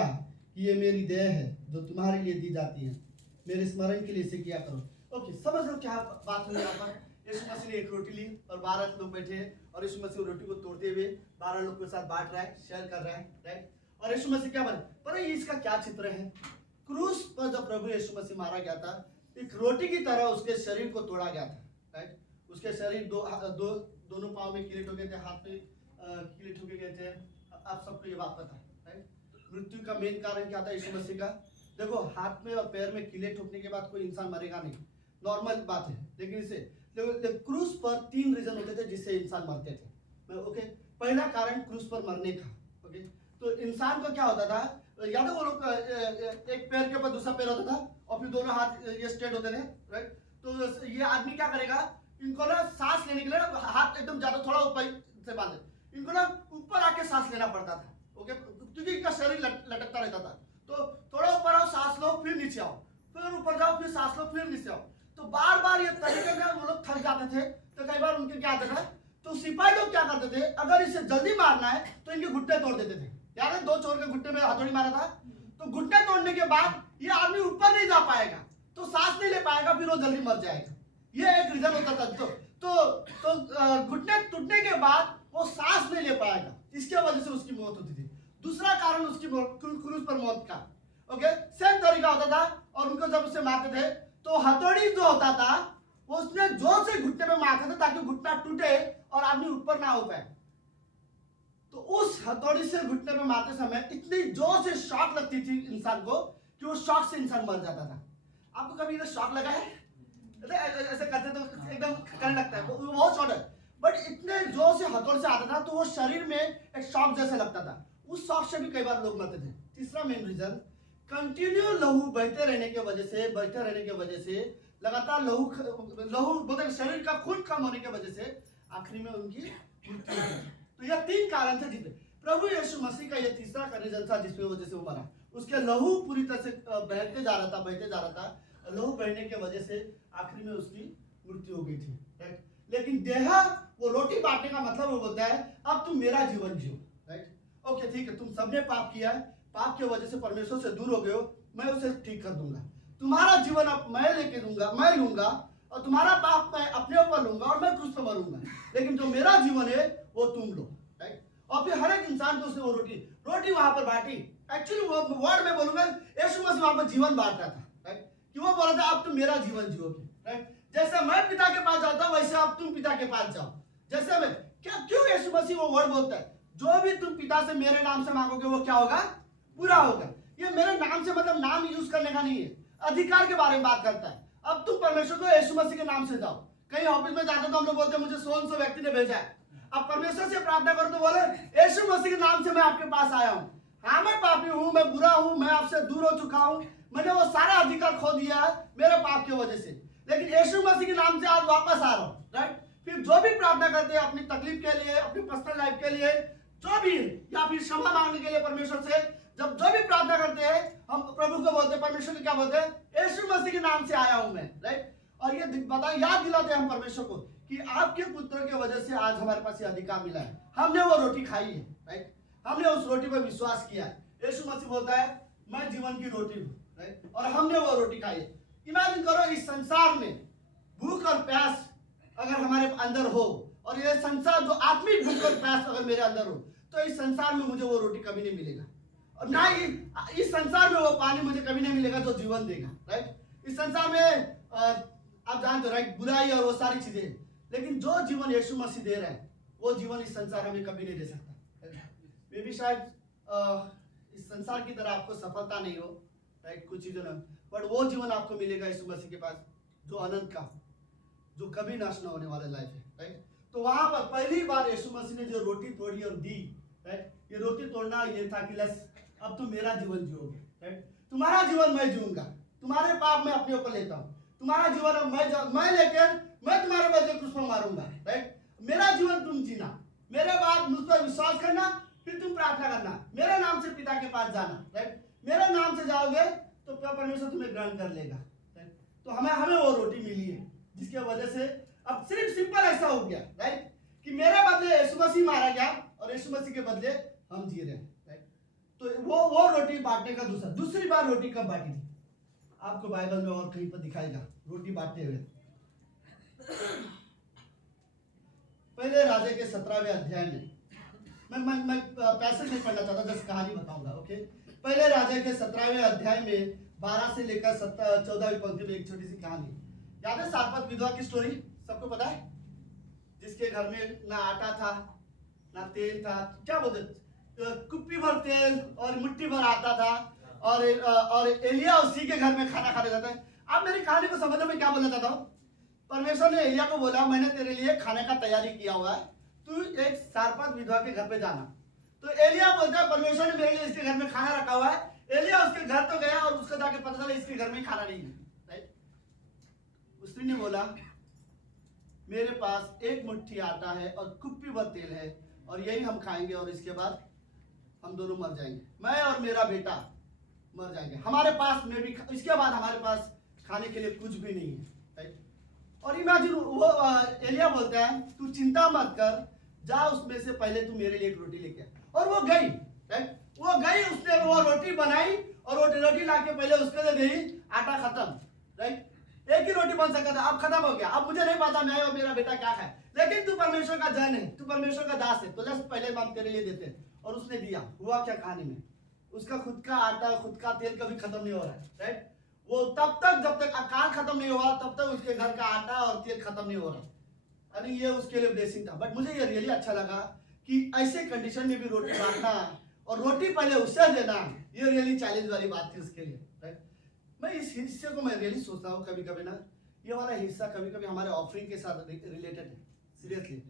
कि ये मेरी देह है जो तुम्हारे लिए दी जाती है, मेरे स्मरण के लिए इसे किया करो। ओके, समझ लो क्या बात हुई यहाँ पर। यीशु मसीह ने एक रोटी ली और 12 लोग बैठे हैं और यीशु मसीह रोटी को तोड़ते हुए 12 लोग के साथ बांट रहा है, शेयर कर रहा है, राइट। और यीशु मसीह क्या बने, पर ये इसका क्या चित्र है? क्रूस पर जब प्रभु यीशु मसीह मारा गया था, एक रोटी की तरह उसके शरीर को तोड़ा गया था, राइट। उसके शरीर दोनों पाँव में कीले ठोके थे, हाथ में कीले ठोके गए थे। आप सबको ये बात पता है, राइट। मृत्यु का मेन कारण क्या था यीशु मसीह का? देखो, हाथ में और पैर में कीले ठोकने के बाद कोई इंसान मरेगा नहीं, नॉर्मल बात है। लेकिन इसे क्रूस पर 3 रीजन होते थे जिससे इंसान मरते थे, ओके। पहला कारण क्रूस पर मरने का, ओके। तो इंसान को क्या होता था, याद है वो लोग एक पैर के ऊपर दूसरा पैर होता था और फिर दोनों हाथ ये स्ट्रेट होते थे, राइट। तो ये आदमी क्या करेगा, इनको ना सांस लेने के लिए ना हाथ एकदम ज्यादा थोड़ा ऊपर से बांधे, इनको ना ऊपर आके सांस लेना पड़ता था, ओके, क्योंकि इनका शरीर लटकता रहता था। तो थोड़ा ऊपर आओ, सांस लो, फिर नीचे आओ, फिर ऊपर जाओ, फिर सांस लो, फिर नीचे आओ। तो बार बार ये तरीके में वो लोग थक जाते थे। तो कई बार उनके क्या आता था, तो सिपाही लोग क्या करते थे, अगर इसे जल्दी मारना है तो इनके घुटने तोड़ देते थे। याद है 2 चोर के घुटने में हथौड़ी मारा था, तो घुटने तोड़ने के बाद ये आदमी ऊपर नहीं जा पाएगा, तो सांस नहीं ले पाएगा, फिर वो जल्दी मर जाएगा। ये एक रीजन होता था। तो घुटने टूटने के बाद वो सांस नहीं ले पाएगा, इसके वजह से उसकी मौत होती थी। दूसरा कारण उसकी क्रूस पर मौत का, ओके, सेम तरीका होता था। और उनको जब उसे मारते थे तो हथौड़ी जो होता था वो उसने जोर से घुटने में मारते थे ताकि घुटना टूटे और आदमी ऊपर ना हो पाए। तो उस हथौड़ी से घुटने में मारते समय इतनी जोर से शॉक लगती थी इंसान को कि वो शॉक से इंसान मर जाता था। आपको कभी इधर शॉक लगा है? ऐसे करते तो एकदम करने लगता है, वो बहुत शॉर्ट है, बट इतने जोर से हथौड़ी से आता था तो वो शरीर में एक शॉक जैसा लगता था। उस शॉक से भी कई बार लोग मरते थे। तीसरा मेन रीजन, कंटिन्यू लहू बहते रहने की वजह से लगातार लहू मतलब शरीर का खून कम होने की वजह से आखिरी में उनकी मृत्यु हुई। तो यह 3 कारण थे जिसपे प्रभु यीशु मसीह का यह तीसरा रीजन था जिसकी वजह से वो मरा। उसके लहू पूरी तरह से बहते जा रहा था। लहू बहने की वजह से आखिरी में उसकी मृत्यु हो गई थी, राइट। लेकिन देह वो रोटी बांटने का मतलब वो होता है, अब तुम मेरा जीवन जियो, राइट। ओके, ठीक है, तुम सबने पाप किया है, पाप की वजह से परमेश्वर से दूर हो गए हो, मैं उसे ठीक कर दूंगा। तुम्हारा जीवन अब मैं लेके दूंगा, मैं लूंगा, और तुम्हारा पाप मैं अपने ऊपर लूंगा और मैं क्रूस पर मरूंगा। लेकिन जो मेरा जीवन है वो तुम लो, राइट। और फिर हर एक इंसान को उसने वो रोटी वहां पर बांटी। एक्चुअली वो वर्ड में बोलूंगा, यीशु मसीह वहां पर जीवन बांट रहा था, राइट। कि वो बोला था अब तुम मेरा जीवन जियोगे, राइट। जैसे मैं पिता के पास जाता हूं वैसे अब तुम पिता के पास जाओ। जैसे मैं क्यों यीशु मसीह वो वर्ड बोलता है, जो भी तुम पिता से मेरे नाम से मांगोगे वो क्या होगा, पूरा होगा। ये मेरे नाम से मतलब नाम यूज करने का नहीं है, अधिकार के बारे में बात करता है। अब तुम परमेश्वर को यीशु मसीह के नाम से जाओ। कहीं ऑफिस में जाते तो हम लोग बोलते हैं मुझे सोन सो व्यक्ति ने भेजा है। अब परमेश्वर से प्रार्थना करो तो बोले यीशु मसीह के नाम से मैं आपके पास आया हूँ, हाँ मैं पापी हूँ, मैं बुरा हूँ, मैं आपसे दूर हो चुका हूँ, मैंने वो सारा अधिकार खो दिया है मेरे पाप की वजह से, लेकिन यीशु मसीह के नाम से आज वापस आ रहा हूँ, राइट। फिर जो भी प्रार्थना करते हैं अपनी तकलीफ के लिए, अपनी पर्सनल लाइफ के लिए, जो भी, या फिर क्षमा मांगने के लिए परमेश्वर से, जब जो भी प्रार्थना करते हैं हम प्रभु को बोलते हैं, परमेश्वर को क्या बोलते हैं, यीशु मसीह के नाम से आया हूं मैं, राइट। और ये याद दिलाते हैं हम परमेश्वर को कि आपके पुत्र की वजह से आज हमारे पास ये अधिकार मिला है, हमने वो रोटी खाई है, राइट। हमने उस रोटी पर विश्वास किया है। यीशु मसीह बोलता है मैं जीवन की रोटी हूँ, राइट। और हमने वो रोटी खाई है। इमेजिन करो इस संसार में भूख और प्यास अगर हमारे अंदर हो, और ये संसार जो आत्मिक भूख और प्यास अगर मेरे अंदर हो, तो इस संसार में मुझे वो रोटी कभी नहीं मिलेगा, और ना ही इस संसार में वो पानी मुझे कभी नहीं मिलेगा जो जीवन देगा, राइट। इस संसार में आप जानते हो, राइट, बुराई और वो सारी चीजें, लेकिन जो जीवन यीशु मसीह दे रहा है वो जीवन इस संसार हमें कभी नहीं दे सकता। मे भी शायद इस संसार की तरह आपको सफलता नहीं हो, राइट, कुछ चीजों में, बट वो जीवन आपको मिलेगा यीशु मसीह के पास जो अनंत का, जो कभी नाश न होने वाला लाइफ है, राइट। तो वहां पर पहली बार यीशु मसीह ने जो रोटी तोड़ी और दी, राइट, ये रोटी तोड़ना ये था कि लस अब तुम मेरा जीवन जियोगे, राइट। तुम्हारा जीवन मैं जीऊंगा, तुम्हारे पाप मैं अपने ऊपर लेता हूँ, तुम्हारा जीवन अब मैं लेकर मैं तुम्हारे बदले क्रूस पर मारूंगा, राइट। मेरा जीवन तुम जीना, मेरे बाद मुझ पर विश्वास करना, फिर तुम प्रार्थना करना, मेरे नाम से पिता के पास जाना, राइट। मेरे नाम से जाओगे तो परमेश्वर तुम्हें ग्रहण कर लेगा, राइट। तो हमें हमें वो रोटी मिली है जिसके वजह से अब सिर्फ सिंपल ऐसा हो गया, राइट, कि मेरे बदले यीशु मसीह मारा गया और यीशु मसीह के बदले हम जी रहे हैं, राइट। तो वो रोटी बांटने का दूसरी बार रोटी कब बांटी थी? आपको बाइबल में और कहीं पर दिखाएगा रोटी बांटते हुए। पहले राजा के 17वें अध्याय में, मैं पैसेज नहीं पढ़ना चाहता, जस्ट कहानी बताऊंगा, ओके। पहले राजा के 17वें अध्याय में 12 से लेकर 14वीं पंक्ति में एक छोटी सी कहानी याद है, सारपत विधवा की स्टोरी सबको पता है, जिसके घर में ना आटा था ना तेल था, क्या बोलते, कुप्पी भर तेल और मुट्ठी भर आटा था, और एलिया उसी के घर में खाना खाने जाता है। अब मेरी कहानी को समझने में क्या बोलना चाहता हूँ, परमेश्वर ने एलिया को बोला मैंने तेरे लिए खाने का तैयारी किया हुआ है, तू एक सारपत विधवा के घर पे जाना। तो एलिया बोलता है परमेश्वर ने मेरे लिए इसके घर में खाना रखा हुआ है। एलिया उसके घर तो गया और उसको जाके पता चला इसके घर में खाना नहीं है, राइट। उसने ने बोला मेरे पास एक मुट्ठी आटा है और कुप्पी भर तेल है और यही हम खाएंगे और इसके बाद हम दोनों मर जाएंगे, मैं और मेरा बेटा मर जाएंगे, हमारे पास में भी इसके बाद हमारे पास खाने के लिए कुछ भी नहीं है, राइट। और इमेजिन वो एलिया बोलता है तू चिंता मत कर, जा उसमें से पहले तू मेरे लिए एक रोटी लेके आ। और वो गई, राइट, वो गई, उसने वो रोटी बनाई और वो रोटी लाके पहले उसके लिए दी, आटा खत्म, राइट। एक ही रोटी बन सकता था, अब खत्म हो गया, अब मुझे नहीं पता मैं और मेरा बेटा क्या खाए, लेकिन तू परमेश्वर का जन है, तू परमेश्वर का दास है, तो लेट्स पहले हम तेरे लिए देते हैं। और उसने दिया। हुआ क्या कहानी में, उसका खुद का आटा खुद का तेल कभी खत्म नहीं हो रहा है, राइट। वो तब तक जब तक अकाल खत्म नहीं हुआ तब तक उसके घर का आटा और तेल खत्म नहीं हो रहा, अरे ये उसके लिए ब्लेसिंग था। बट मुझे ये रियली अच्छा लगा कि ऐसे कंडीशन में भी रोटी बांटना और रोटी पहले उससे देना, ये रियली चैलेंज वाली बात थी उसके लिए, राइट। मैं इस हिस्से को मैं रियली सोचता हूँ कभी कभी ना, ये वाला हिस्सा कभी कभी हमारे ऑफरिंग के साथ रिलेटेड है, सीरियसली।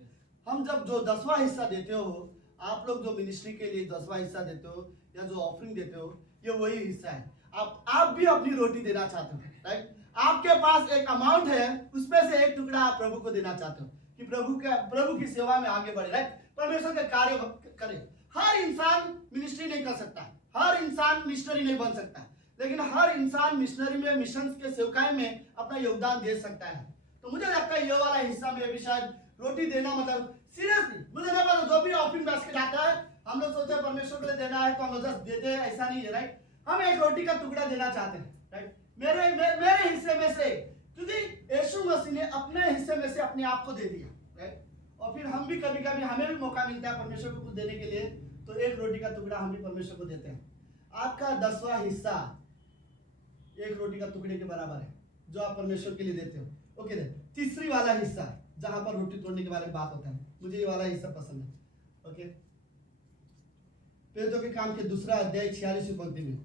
हम जब जो 10वां हिस्सा देते हो, आप लोग जो मिनिस्ट्री के लिए 10वां हिस्सा देते हो या जो ऑफरिंग देते हो, ये वही हिस्सा है। आप भी अपनी रोटी देना चाहते हो, राइट। आपके पास एक अमाउंट है, उसमें से एक टुकड़ा आप प्रभु को देना चाहते हो कि प्रभु की सेवा में आगे बढ़े, राइट, परमेश्वर के कार्य करे। हर इंसान मिनिस्ट्री नहीं कर सकता, हर इंसान मिशनरी नहीं बन सकता, लेकिन हर इंसान मिशनरी में, मिशन के सेवकाई में अपना योगदान दे सकता है। तो मुझे लगता है ये वाला हिस्सा में भी शायद रोटी देना, मतलब सीरियसली मुझे नहीं पता, जो भी ऑफरिंग बास्केट आता है हम लोग सोचते हैं परमेश्वर को देना है तो हम लोग जस्ट देते हैं, ऐसा नहीं है, राइट। हम एक रोटी का टुकड़ा देना चाहते हैं, राइट, मेरे हिस्से में से, क्योंकि यीशु मसीह ने अपने हिस्से में से अपने आप को दे दिया, राइट। और फिर हम भी कभी कभी हमें भी मौका मिलता है परमेश्वर को कुछ देने के लिए, तो एक रोटी का टुकड़ा हम भी परमेश्वर को देते हैं। आपका 10वां हिस्सा एक रोटी का टुकड़े के बराबर है जो आप परमेश्वर के लिए देते हो, ओके। तीसरी वाला हिस्सा जहां पर रोटी तोड़ने के बारे में बात होता है, मुझे ये वाला हिस्सा पसंद है, ओके। प्रेरितों के काम के 2 अध्याय 46 पंक्ति में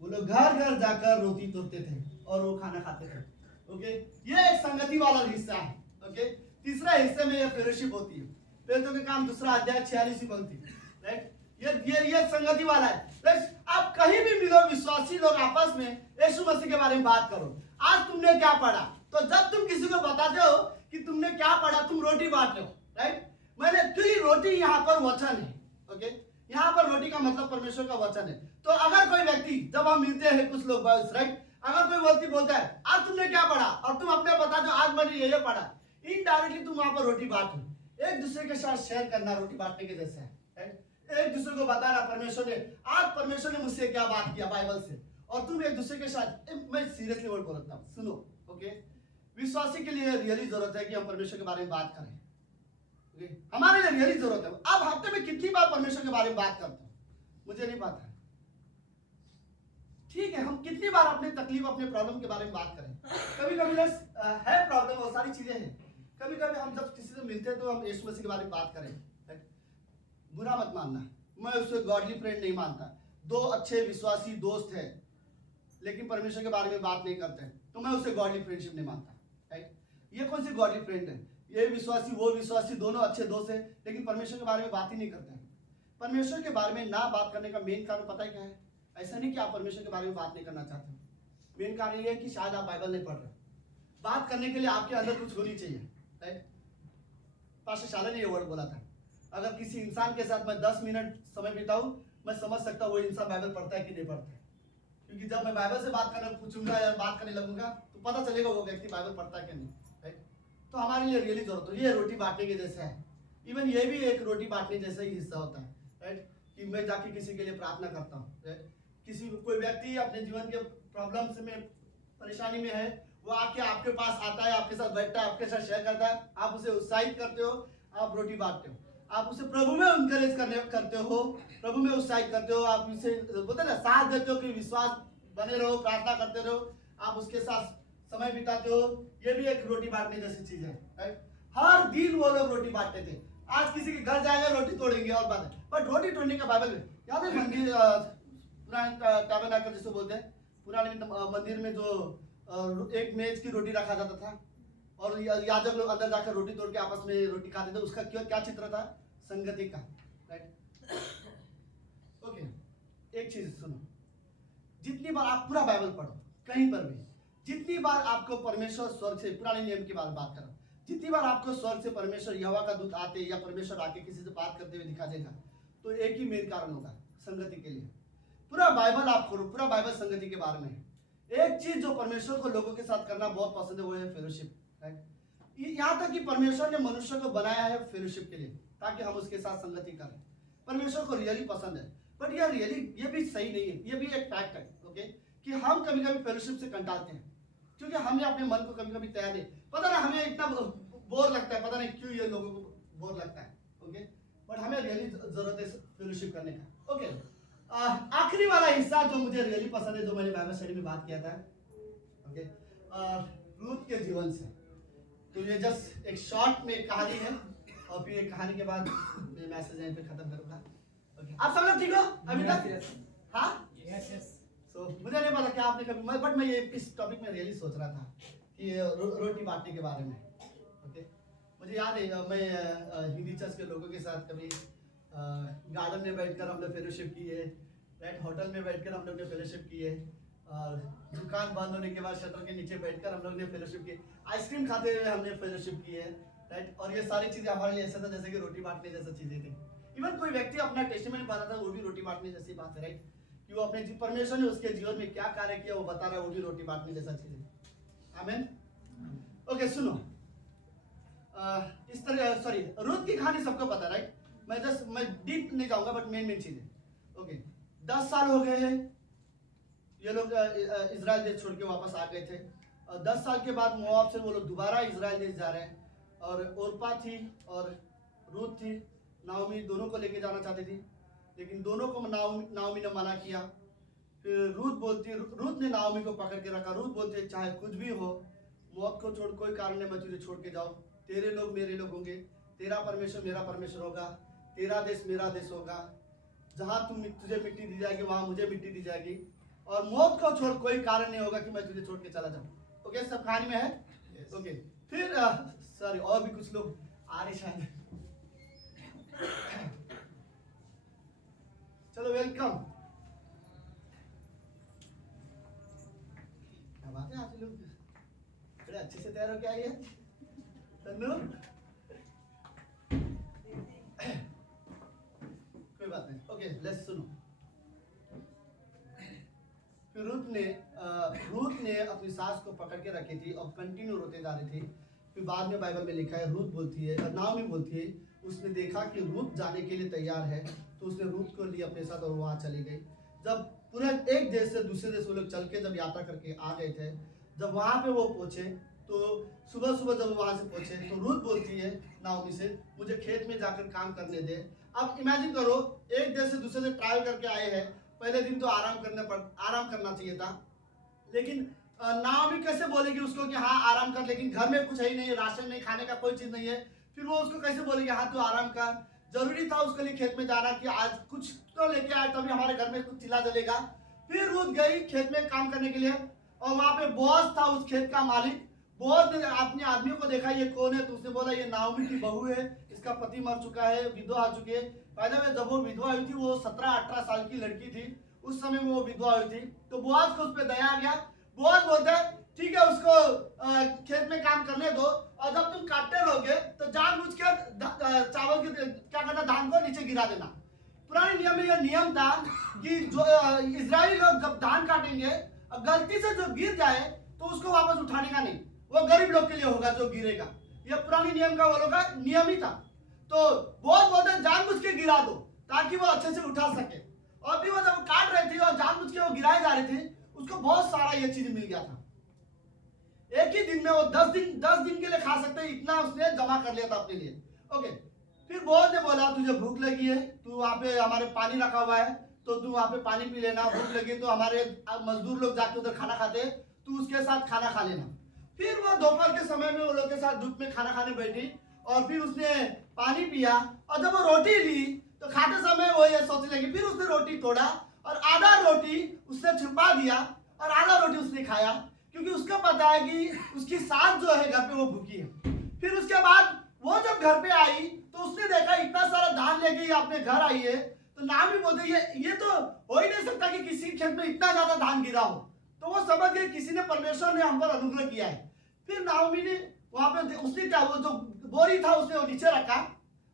वो लोग घर घर जाकर रोटी तोड़ते थे और वो खाना खाते थे, ओके। ये एक संगति वाला हिस्सा है, ओके। तीसरा हिस्से में ये फेलोशिप होती है, प्रेरितों के काम 2 अध्याय 46 पंक्ति, राइट। ये संगति वाला है, राइट। आप कहीं भी मिलो विश्वासी लोग आपस में यीशु मसीह के बारे में बात करो, आज तुमने क्या पढ़ा, तो जब तुम किसी को बताते हो कि तुमने क्या पढ़ा, तुम रोटी बांट रहे हो, राइट। मैंने क्योंकि रोटी यहाँ पर वचन है, ओके, यहाँ पर रोटी का मतलब परमेश्वर का वचन है। तो अगर कोई व्यक्ति, जब हम मिलते हैं कुछ लोग, राइट, अगर कोई व्यक्ति बोलता है आज तुमने क्या पढ़ा और तुम अपने बता दो आज मैंने ये पढ़ा, इनडायरेक्टली तुम वहां पर रोटी बांटो। एक दूसरे के साथ शेयर करना रोटी बांटने के जैसा है, राइट। एक दूसरे को बताना परमेश्वर ने मुझसे क्या बात किया बाइबल से, और तुम एक दूसरे के साथ, मैं सीरियसली वर्ड बोलता हूँ, सुनो, ओके। विश्वासी के लिए रियली जरूरत है कि हम परमेश्वर के बारे में बात करें, ओके। हमारे लिए रियली जरूरत है। अब हफ्ते में कितनी बार परमेश्वर के बारे में बात करते हो मुझे नहीं पता, ठीक है। हम कितनी बार अपनी तकलीफ, अपने प्रॉब्लम के बारे में बात करें। कभी कभी है प्रॉब्लम, बहुत सारी चीजें हैं, कभी कभी हम जब किसी से मिलते हैं तो हम यीशु मसीह के बारे में बात करें, राइट। बुरा मत मानना, मैं उससे गॉडली फ्रेंड नहीं मानता। 2 अच्छे विश्वासी दोस्त हैं लेकिन परमेश्वर के बारे में बात नहीं करते हैं, तो मैं उससे गॉडली फ्रेंडशिप नहीं मानता, राइट। ये कौन सी गॉडली फ्रेंड है, ये विश्वासी वो विश्वासी दोनों अच्छे दोस्त हैं लेकिन परमेश्वर के बारे में बात ही नहीं करते हैं। परमेश्वर के बारे में ना बात करने का मेन कारण पता है क्या है? ऐसा नहीं कि आप परमेश्वर के बारे में बात नहीं करना चाहते, मेन कारण ये है कि शायद आप बाइबल नहीं पढ़ रहे। बात करने के लिए आपके अंदर कुछ होनी चाहिए, राइट। पास्टर शाला ने ये वर्ड बोला था, अगर किसी इंसान के साथ मैं 10 मिनट समय बिताऊं, मैं समझ सकता हूँ वो इंसान बाइबल पढ़ता है कि नहीं पढ़ता है। क्योंकि जब मैं बाइबल से बात करना पूछूंगा या बात करने लगूंगा तो पता चलेगा वो व्यक्ति बाइबल पढ़ता है कि नहीं, राइट। तो हमारे लिए रियली जरूरत है, ये रोटी बांटने के जैसा है। इवन ये भी एक रोटी बांटने जैसा ही हिस्सा होता है, राइट, कि मैं जाके किसी के लिए प्रार्थना करता हूँ, राइट। किसी कोई व्यक्ति अपने जीवन के प्रॉब्लम्स में, परेशानी में है, वो आके आपके पास आता है, आपके साथ बैठता है, आपके साथ शेयर करता है, आप उसे उत्साहित करते हो, आप रोटी बांटते हो, आप उसे प्रभु में इनकरेज करते हो, प्रभु में उत्साहित करते हो, आप उसे बोलते ना साथ देते हो कि विश्वास बने रहो, प्रार्थना करते रहो, आप उसके साथ समय बिताते हो। ये भी एक रोटी बांटने जैसी चीज है, राइट। हर दिन वो लोग रोटी बांटते थे। आज किसी के घर जाएंगे रोटी तोड़ेंगे और बात है, बट रोटी तोड़ने का बाइबल में याद है, मंदिर पुराने टैबरनेकल जिसको बोलते हैं, पुराने मंदिर में जो एक मेज की रोटी रखा जाता था और याजक लोग अंदर जाकर रोटी तोड़ के आपस में रोटी खाते थे। उसका क्या चित्र था? संगति का, राइट। ओके, एक चीज सुनो, जितनी बार आप पूरा बाइबल पढ़ो, कहीं पर भी जितनी बार आपको परमेश्वर स्वर्ग से, पुराने नियम की बात करो, जितनी बार आपको स्वर्ग से परमेश्वर यहोवा का दूत आते या परमेश्वर आके किसी से बात करते हुए दिखा देगा, तो एक ही मेन कारण होगा, संगति के लिए। पूरा बाइबल आप खोलो, पूरा बाइबल संगति के बारे में है। एक चीज जो परमेश्वर को लोगों के साथ करना बहुत पसंद है, वो है फेलोशिप, राइट। यहाँ तक कि परमेश्वर ने मनुष्य को बनाया है फेलोशिप के लिए, ताकि हम उसके साथ संगति करें। परमेश्वर को रियली पसंद है, बट ये रियली ये भी सही नहीं है, ये भी एक फैक्ट है, ओके, कि हम कभी कभी फेलोशिप से कंटालते हैं, क्योंकि हमें अपने मन को कभी कभी तैयार नहीं, पता ना हमें इतना बोर लगता है, पता नहीं क्यों ये लोगों को बोर लगता है, ओके, बट हमें रियली जरूरत है फेलोशिप करने का, ओके। आखिरी वाला हिस्सा जो मुझे रियली पसंद है, जो मैंने बाइबल स्टडी में बात किया था, ओके, रूथ के जीवन से। तो ये जस्ट एक शॉर्ट में कहानी है, और फिर एक कहानी के बाद मैं मैसेज यहीं पे खत्म करूंगा, ओके। आप सब लोग ठीक हो अभी तक? हाँ, यस यस। सो मुझे नहीं पता क्या आपने कभी, बट मैं ये इस टॉपिक में रियली सोच रहा था कि रोटी बांटने के बारे में, ओके। मुझे याद है मैं हिंदी चर्च के लोगों के साथ कभी गार्डन में बैठकर हम लोग फेलोशिप किए, राइट, होटल में बैठकर हम लोग ने फेलोशिप किए, और दुकान बंद होने के बाद शटर के नीचे बैठकर हम लोग ने फेलोशिप किए, आइसक्रीम खाते हुए हमने फेलोशिप की है, राइट। और ये सारी चीजें हमारे लिए ऐसा था जैसे कि रोटी बांटने जैसा चीजें थी। इवन कोई व्यक्ति अपना टेस्टिमनी बताता है, वो भी रोटी बांटने जैसी बात है, राइट, कि वो अपने परमेश्वर ने उसके जीवन में क्या कार्य किया वो बता रहा है, वो भी रोटी बांटने जैसा चीज है। आमीन। ओके, सुनो, इस तरह, सॉरी, रूथ की कहानी सबको पता है, राइट। मैं डीप नहीं जाऊंगा, बट मेन चीजें, ओके। 10 साल हो गए हैं ये लोग इजराइल देश छोड़ के वापस आ गए थे, और 10 साल के बाद मोआब से वो लोग दोबारा इजराइल देश जा रहे हैं, और ओरपा थी और रूथ थी, नाओमी दोनों को लेके जाना चाहती थी, लेकिन दोनों को नाओमी ने मना किया। फिर रूथ ने नाओमी को पकड़ के रखा। रूथ बोलती है, चाहे कुछ भी हो, मौत को छोड़ कोई कारण नहीं, मैं तुझे छोड़ के जाऊँ, तेरे लोग मेरे लोग होंगे, तेरा परमेश्वर मेरा परमेश्वर होगा, तेरा देश मेरा देश होगा, जहाँ तुझे मिट्टी दी जाएगी वहाँ मुझे मिट्टी दी जाएगी, और मौत को छोड़ कोई कारण नहीं होगा कि मैं तुझे छोड़ के चला जाऊँ। ओके, सब कहानी में है, ओके। फिर सॉरी, और भी कुछ लोग आ रहे शायद, चलो वेलकम। क्या बात है, आप लोग बड़े अच्छे से तैयार हो के आई है। तन्नू, कोई बात नहीं, ओके, लेट्स सुनो। फिर रूथ ने अपनी सास को पकड़ के रखी थी और कंटिन्यू रोते जा रही थी। फिर बाद में बाइबल में लिखा है, रूथ बोलती है, नाओमी बोलती है, उसने देखा कि रूथ जाने के लिए तैयार है, तो उसने रूथ को लिए अपने साथ और वहाँ चली गई। जब पूरे एक देश से दूसरे देश वो लोग चल के जब यात्रा करके आ गए थे, जब वहाँ पे वो पहुँचे, तो सुबह सुबह जब वहाँ से पहुँचे तो रूथ बोलती है नाओमी से, मुझे खेत में जाकर काम करने दे। अब इमेजिन करो, एक देश से दूसरे से ट्रैवल करके आए हैं, पहले दिन तो आराम करना चाहिए था, लेकिन नाओमी कैसे बोलेगी उसको कि हाँ आराम कर, लेकिन घर में कुछ है ही नहीं, राशन नहीं, खाने का कोई चीज नहीं है, फिर वो उसको कैसे बोलेगी हाँ तू आराम कर। जरूरी था उसके लिए खेत में जाना कि आज कुछ तो लेके आए, तभी हमारे घर में कुछ चिल्ला जलेगा। फिर रूथ गई खेत में काम करने के लिए, और वहां पे बॉस था उस खेत का मालिक। बॉस ने अपने आदमियों को देखा, ये कौन है, तो उसने बोला ये नाओमी की बहू है, इसका पति मर चुका है, विधवा आ चुकी है। पहले में जब वो विधवा हुई थी, वो 17-18 साल की लड़की थी, उस समय में वो विधवा हुई थी, तो बोआज को उस पर दया आ गया। बोआज बोलता है ठीक है, उसको खेत में काम करने दो, और जब तुम काटते रहोगे तो जानबूझ के चावल की क्या करना, धान को नीचे गिरा देना। पुराने नियम में यह नियम था कि जो इजरायली लोग जब धान काटेंगे, गलती से जो गिर जाए तो उसको वापस उठाने का नहीं, वो गरीब लोग के लिए होगा जो गिरेगा। यह पुरानी नियम का वो लोग का नियम ही था। तो बहुत बोलते जानबूझ के गिरा दो ताकि वो अच्छे से उठा सके। और भी वो जब काट रहे थे और जानबूझ के वो गिराए जा रहे थे, उसको बहुत सारा ये चीज मिल गया था। एक ही दिन में वो 10 दिन के लिए खा सकते, इतना उसने जमा कर लिया था अपने लिए। ओके, फिर बोझ ने बोला तुझे भूख लगी है, तू वहां पे हमारे पानी रखा हुआ है तो तू वहां पे पानी पी लेना, भूख लगी तो हमारे मजदूर लोग जाके उधर खाना खाते, तू उसके साथ खाना खा लेना। फिर वो दोपहर के समय में वो लोग के साथ धूप में खाना खाने बैठी, और फिर उसने पानी पिया, और जब वो रोटी ली तो खाते समय वो ये सोचने लगी। फिर उसने रोटी तोड़ा और आधा रोटी उसने छुपा दिया और आधा रोटी उसने खाया, क्योंकि उसको पता है कि उसकी सास जो है घर पे वो भूखी है। फिर उसके बाद वो जब घर पे आई तो उसने देखा इतना सारा धान लेके अपने घर आई है, तो नाम ही बोलते ये तो हो ही नहीं सकता कि किसी खेत में इतना ज्यादा धान गिरा हो। तो वो समझ गए किसी ने, परमेश्वर ने हम पर अनुग्रह किया है। फिर नाओमी ने वहां पे उसने क्या, वो जो बोरी था उसने वो नीचे रखा,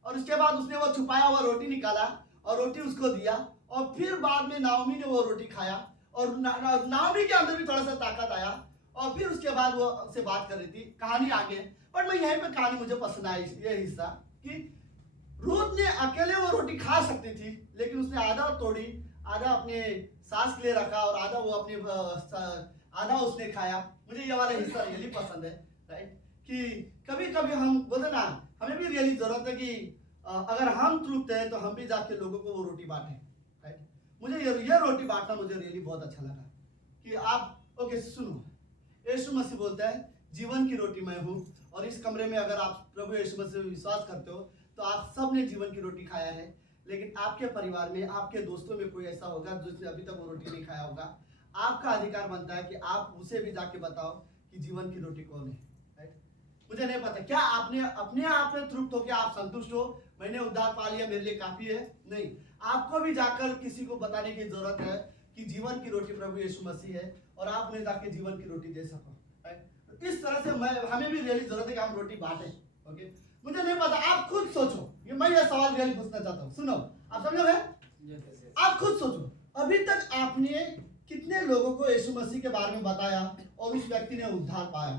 और उसके बाद उसने वो छुपाया हुआ रोटी निकाला और रोटी उसको दिया, और फिर बाद में नाओमी ने वो रोटी खाया, और नाओमी के अंदर भी थोड़ा सा ताकत आया, और फिर उसके बाद वो से बात कर रही थी। कहानी आगे, पर मैं यहीं पे कहानी मुझे पसंद आई ये हिस्सा कि रूथ ने अकेले वो रोटी खा सकती थी, लेकिन उसने आधा तोड़ी, आधा अपने सास के लिए रखा, और आधा वो अपने आधा उसने खाया। मुझे ये वाला हिस्सा रियली पसंद है, राइट? कि कभी कभी हम बोलते ना, हमें भी रियली जरूरत है कि अगर हम तृप्त है तो हम भी जाके लोगों को वो रोटी बांटें, राइट? मुझे ये रोटी बांटना मुझे रियली बहुत अच्छा लगा कि आप ओके सुनो, यीशु मसीह बोलता है जीवन की रोटी मैं हूँ, और इस कमरे में अगर आप प्रभु यीशु मसीह में विश्वास करते हो तो आप सब ने जीवन की रोटी खाया है। लेकिन आपके परिवार में, आपके दोस्तों में कोई ऐसा होगा जिसने अभी तक वो रोटी नहीं खाया होगा, आपका अधिकार बनता है कि आप उसे भी जाके बताओ कि जीवन की रोटी कौन है, राइट? मुझे नहीं पता क्या आपने अपने आप में तृप्त हो कि आप संतुष्ट हो, मैंने उद्धार पा लिया मेरे लिए काफी है? नहीं, आपको भी जाकर किसी को बताने की जरूरत है कि जीवन की रोटी प्रभु यीशु मसीह है, और आप उन्हें जाके जीवन की रोटी दे सको, राइट? इस तरह से हमें भी रियली जरूरत है कि हम रोटी बांटें। ओके, मुझे नहीं पता, आप खुद सोचो, मैं ये सवाल रियली पूछना चाहता हूँ, सुनो, आप समझोगे? आप खुद सोचो, अभी तक आपने कितने लोगों को यीशु मसीह के बारे में बताया और उस व्यक्ति ने उद्धार पाया?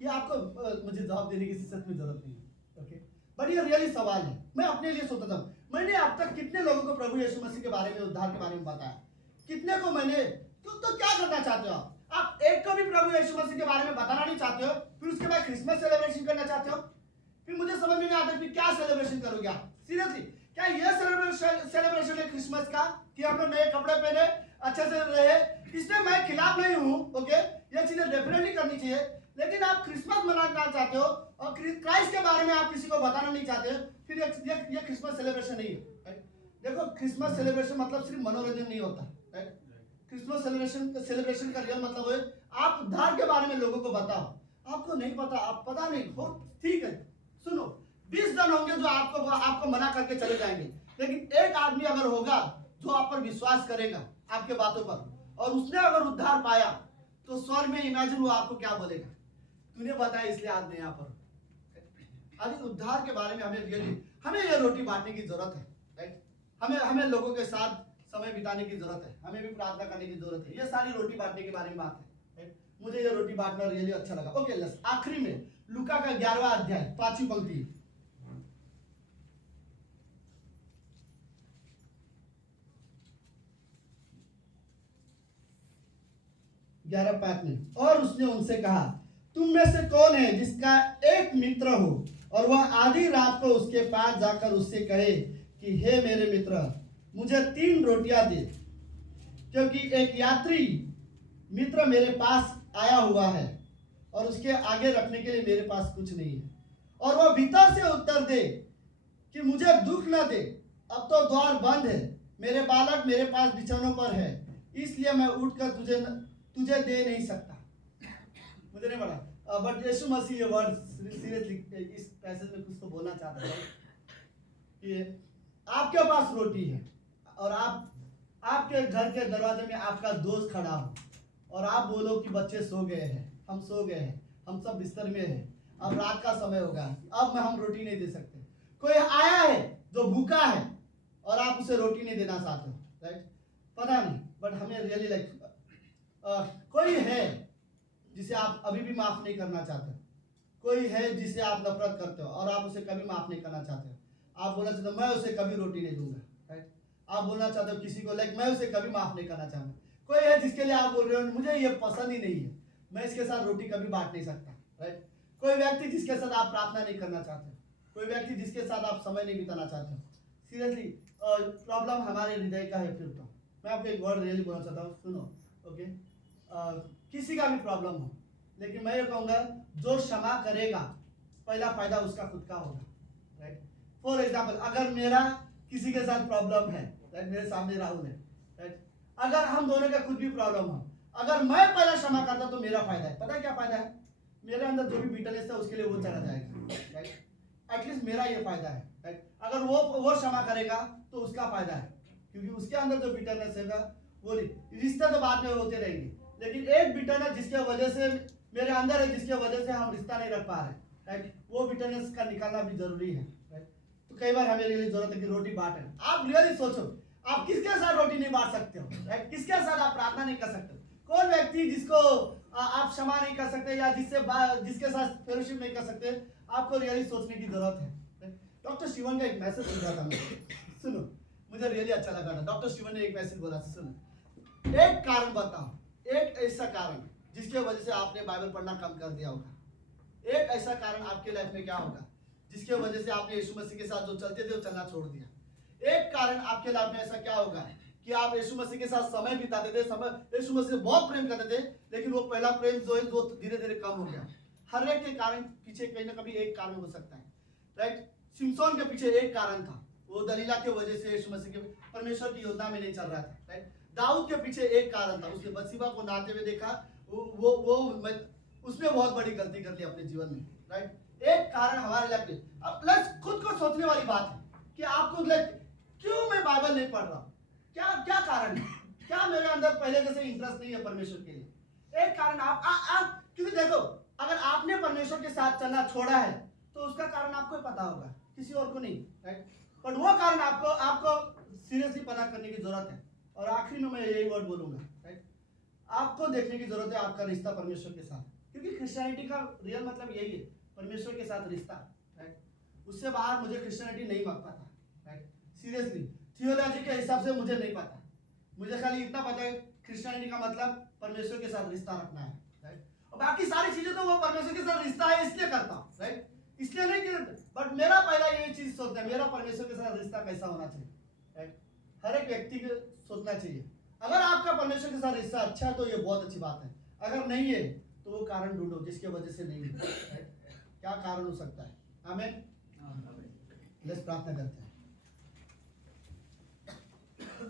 ये आपको मुझे जवाब देने की सच में जरूरत नहीं है, ओके? बट ये रियली सवाल है, मैं अपने लिए सोचता था, मैंने अब तक कितने लोगों को प्रभु यीशु मसीह के बारे में, उद्धार के बारे में बताया? कितने को मैंने तो क्या करना चाहते हो आप एक को भी प्रभु यीशु मसीह के बारे में बताना नहीं चाहते हो, फिर उसके बाद क्रिसमस सेलिब्रेशन करना चाहते हो? फिर मुझे समझ में नहीं आता कि क्या सेलिब्रेशन करोगे आप? सीरियसली, क्या ये सेलिब्रेशन है क्रिसमस का कि हम लोग नए कपड़े पहने, अच्छे से रहे? इसमें मैं खिलाफ नहीं हूँ, ओके, ये चीजें डेफिनेटली करनी चाहिए, लेकिन आप क्रिसमस मनाना चाहते हो और क्राइस्ट के बारे में आप किसी को बताना नहीं चाहते, फिर ये क्रिसमस सेलिब्रेशन नहीं है। देखो, क्रिसमस सेलिब्रेशन मतलब सिर्फ मनोरंजन नहीं होता, राइट? क्रिसमस सेलिब्रेशन का रियल मतलब है आप उद्धार के बारे में लोगों को बताओ। आपको नहीं पता, आप पता नहीं हो, ठीक है, सुनो, 20 जन होंगे जो आपको मना करके चले जाएंगे, लेकिन एक आदमी अगर होगा जो आप पर विश्वास करेगा आपके बातों पर, और उसने अगर उद्धार पाया, तो स्वर्ग में इमेजिन वो आपको क्या बोलेगा, तूने बताया इसलिए आज मैं यहाँ पर। अभी उद्धार के बारे में हमें ये रोटी बांटने की जरूरत है, राइट? हमें लोगों के साथ समय बिताने की जरूरत है, हमें भी प्रार्थना करने की जरूरत है। ये सारी रोटी बांटने के बारे में बात है, राइट? मुझे ये रोटी बांटना रियली अच्छा लगा। ओके, आखिरी में लूका का 11वां अध्याय 5वीं पंक्ति, 11:5 में, और उसने उनसे कहा तुम में से कौन है जिसका एक मित्र हो और वह आधी रात को उसके पास जाकर उससे कहे कि हे मेरे मित्र, मुझे 3 रोटियां दे, क्योंकि एक यात्री मित्र मेरे पास आया हुआ है और उसके आगे रखने के लिए मेरे पास कुछ नहीं है। और वह भीतर से उत्तर दे कि मुझे दुख न दे, अब तो द्वार बंद है, मेरे बालक मेरे पास बिछौनों पर है, इसलिए मैं उठकर तुझे दे नहीं सकता। मुझे नहीं पता, बट यीशु मसीह ये वर्ड सीरियसली इस पैसेज में कुछ तो बोलना चाहता है कि आपके पास रोटी है और आपके घर के दरवाजे में आपका दोस्त खड़ा हो और आप बोलो कि बच्चे सो गए हैं, हम सो गए हैं, हम सब बिस्तर में हैं, अब रात का समय होगा, अब हम रोटी नहीं दे सकते। कोई आया है जो भूखा है और आप उसे रोटी नहीं देना चाहते हो, राइट? पता नहीं, बट हमें रियली लाइक कोई है जिसे आप अभी भी माफ नहीं करना चाहते, कोई है जिसे आप नफरत करते हो और आप उसे कभी माफ नहीं करना चाहते हो। आप बोलना चाहते हो मैं उसे कभी रोटी नहीं दूंगा, राइट? आप बोलना चाहते हो किसी को लाइक मैं उसे कभी माफ नहीं करना चाहूंगा। कोई है जिसके लिए आप बोल रहे हो मुझे ये पसंद ही नहीं है, मैं इसके साथ रोटी कभी बांट नहीं सकता, राइट? कोई व्यक्ति जिसके साथ आप प्रार्थना नहीं करना चाहते, कोई व्यक्ति जिसके साथ आप समय नहीं बिताना चाहते हो। सीरियसली प्रॉब्लम हमारे हृदय का है। फिर तो मैं आपको एक वर्ड रियली बोलना चाहता हूँ, सुनो, ओके? किसी का भी प्रॉब्लम हो, लेकिन मैं ये कहूँगा जो क्षमा करेगा पहला फायदा उसका खुद का होगा, राइट? फॉर एग्जाम्पल, अगर मेरा किसी के साथ प्रॉब्लम है, राइट? मेरे सामने राहुल है, राइट? अगर हम दोनों का कुछ भी प्रॉब्लम हो, अगर मैं पहला क्षमा करता तो मेरा फायदा है। पता है क्या फायदा है? मेरे अंदर जो भी बिटरनेस है उसके लिए वो चला जाएगा, राइट? एटलीस्ट मेरा ये फायदा है, राइट? अगर वो क्षमा करेगा तो उसका फायदा है, क्योंकि उसके अंदर जो बिटरनेस है वो रिश्ते तो बाद में होते रहेंगे, लेकिन एक बिटरनेस जिसके वजह से मेरे अंदर है, जिसके वजह से हम रिश्ता नहीं रख पा रहे, राइट? वो बिटरनेस का निकालना भी जरूरी है, राइट? तो कई बार हमें रियली जरूरत है कि रोटी बांटे। आप रियली सोचो, आप किसके साथ रोटी नहीं बांट सकते हो, राइट? किसके साथ आप प्रार्थना नहीं कर सकते हो? कौन व्यक्ति जिसको आप क्षमा नहीं कर सकते या जिसके साथ फेलोशिप नहीं कर सकते, आपको रियली सोचने की जरूरत है। डॉक्टर शिवन का एक मैसेज सुना था मैं, सुनो, मुझे रियली अच्छा लगा था। डॉक्टर शिवन ने एक मैसेज बोला, सुनो, एक कारण बताओ, एक ऐसा कारण जिसके वजह से आपने बाइबल पढ़ना कम कर दिया होगा। एक ऐसा कारण आपके लाइफ में क्या होगा जिसके वजह से आपने यीशु मसीह के साथ जो चलते थे वो चलना छोड़ दिया? एक कारण आपके लाइफ में ऐसा क्या होगा कि आप यीशु मसीह के साथ समय बिताते थे, यीशु मसीह से बहुत प्रेम करते थे, लेकिन वो पहला प्रेम जो है वो धीरे धीरे कम हो गया। हर एक के कारण पीछे कहीं ना कभी एक कारण हो सकता है, राइट? सिमसोन के पीछे एक कारण था, वो दलीला के वजह से यीशु मसीह के परमेश्वर की योजना में नहीं चल रहा था, राइट? दाऊद के पीछे एक कारण था, उसने बत्सिबा को नहाते हुए देखा, उसने बहुत बड़ी गलती कर ली अपने जीवन में, राइट? एक कारण हमारे लाइफ में। अब प्लस खुद को सोचने वाली बात है कि आपको क्यों मैं बाइबल नहीं पढ़ रहा, क्या क्या कारण है? क्या मेरे अंदर पहले जैसे इंटरेस्ट नहीं है परमेश्वर के लिए? एक कारण आप क्योंकि देखो, अगर आपने परमेश्वर के साथ चलना छोड़ा है तो उसका कारण आपको पता होगा, किसी और को नहीं, राइट? बट वो कारण आपको सीरियसली पता करने की जरूरत है। और आखिरी में मैं यही वर्ड बोलूंगा, राइट? आपको देखने की जरूरत है आपका रिश्ता परमेश्वर के साथ, क्योंकि क्रिश्चियनिटी का रियल मतलब यही है, परमेश्वर के साथ रिश्ता, राइट? उससे बाहर मुझे क्रिश्चियनिटी नहीं पता, राइट? सीरियसली थियोलॉजी के हिसाब से मुझे नहीं पता, मुझे खाली इतना पता है क्रिश्चियनिटी का मतलब परमेश्वर के साथ रिश्ता रखना है, राइट? और बाकी सारी चीजें तो वो परमेश्वर के साथ रिश्ता है इसलिए करता हूँ, राइट? इसलिए नहीं करता, बट मेरा पहला ये चीज सोचता है मेरा परमेश्वर के साथ रिश्ता कैसा होना चाहिए, राइट? हर एक व्यक्ति को सोचना चाहिए। अगर आपका परमेश्वर के साथ रिश्ता अच्छा है तो ये बहुत अच्छी बात है, अगर नहीं है तो वो कारण ढूंढो जिसके वजह से नहीं है, राइट? क्या कारण हो सकता है? आमीन। लेट्स प्रार्थना करते हैं।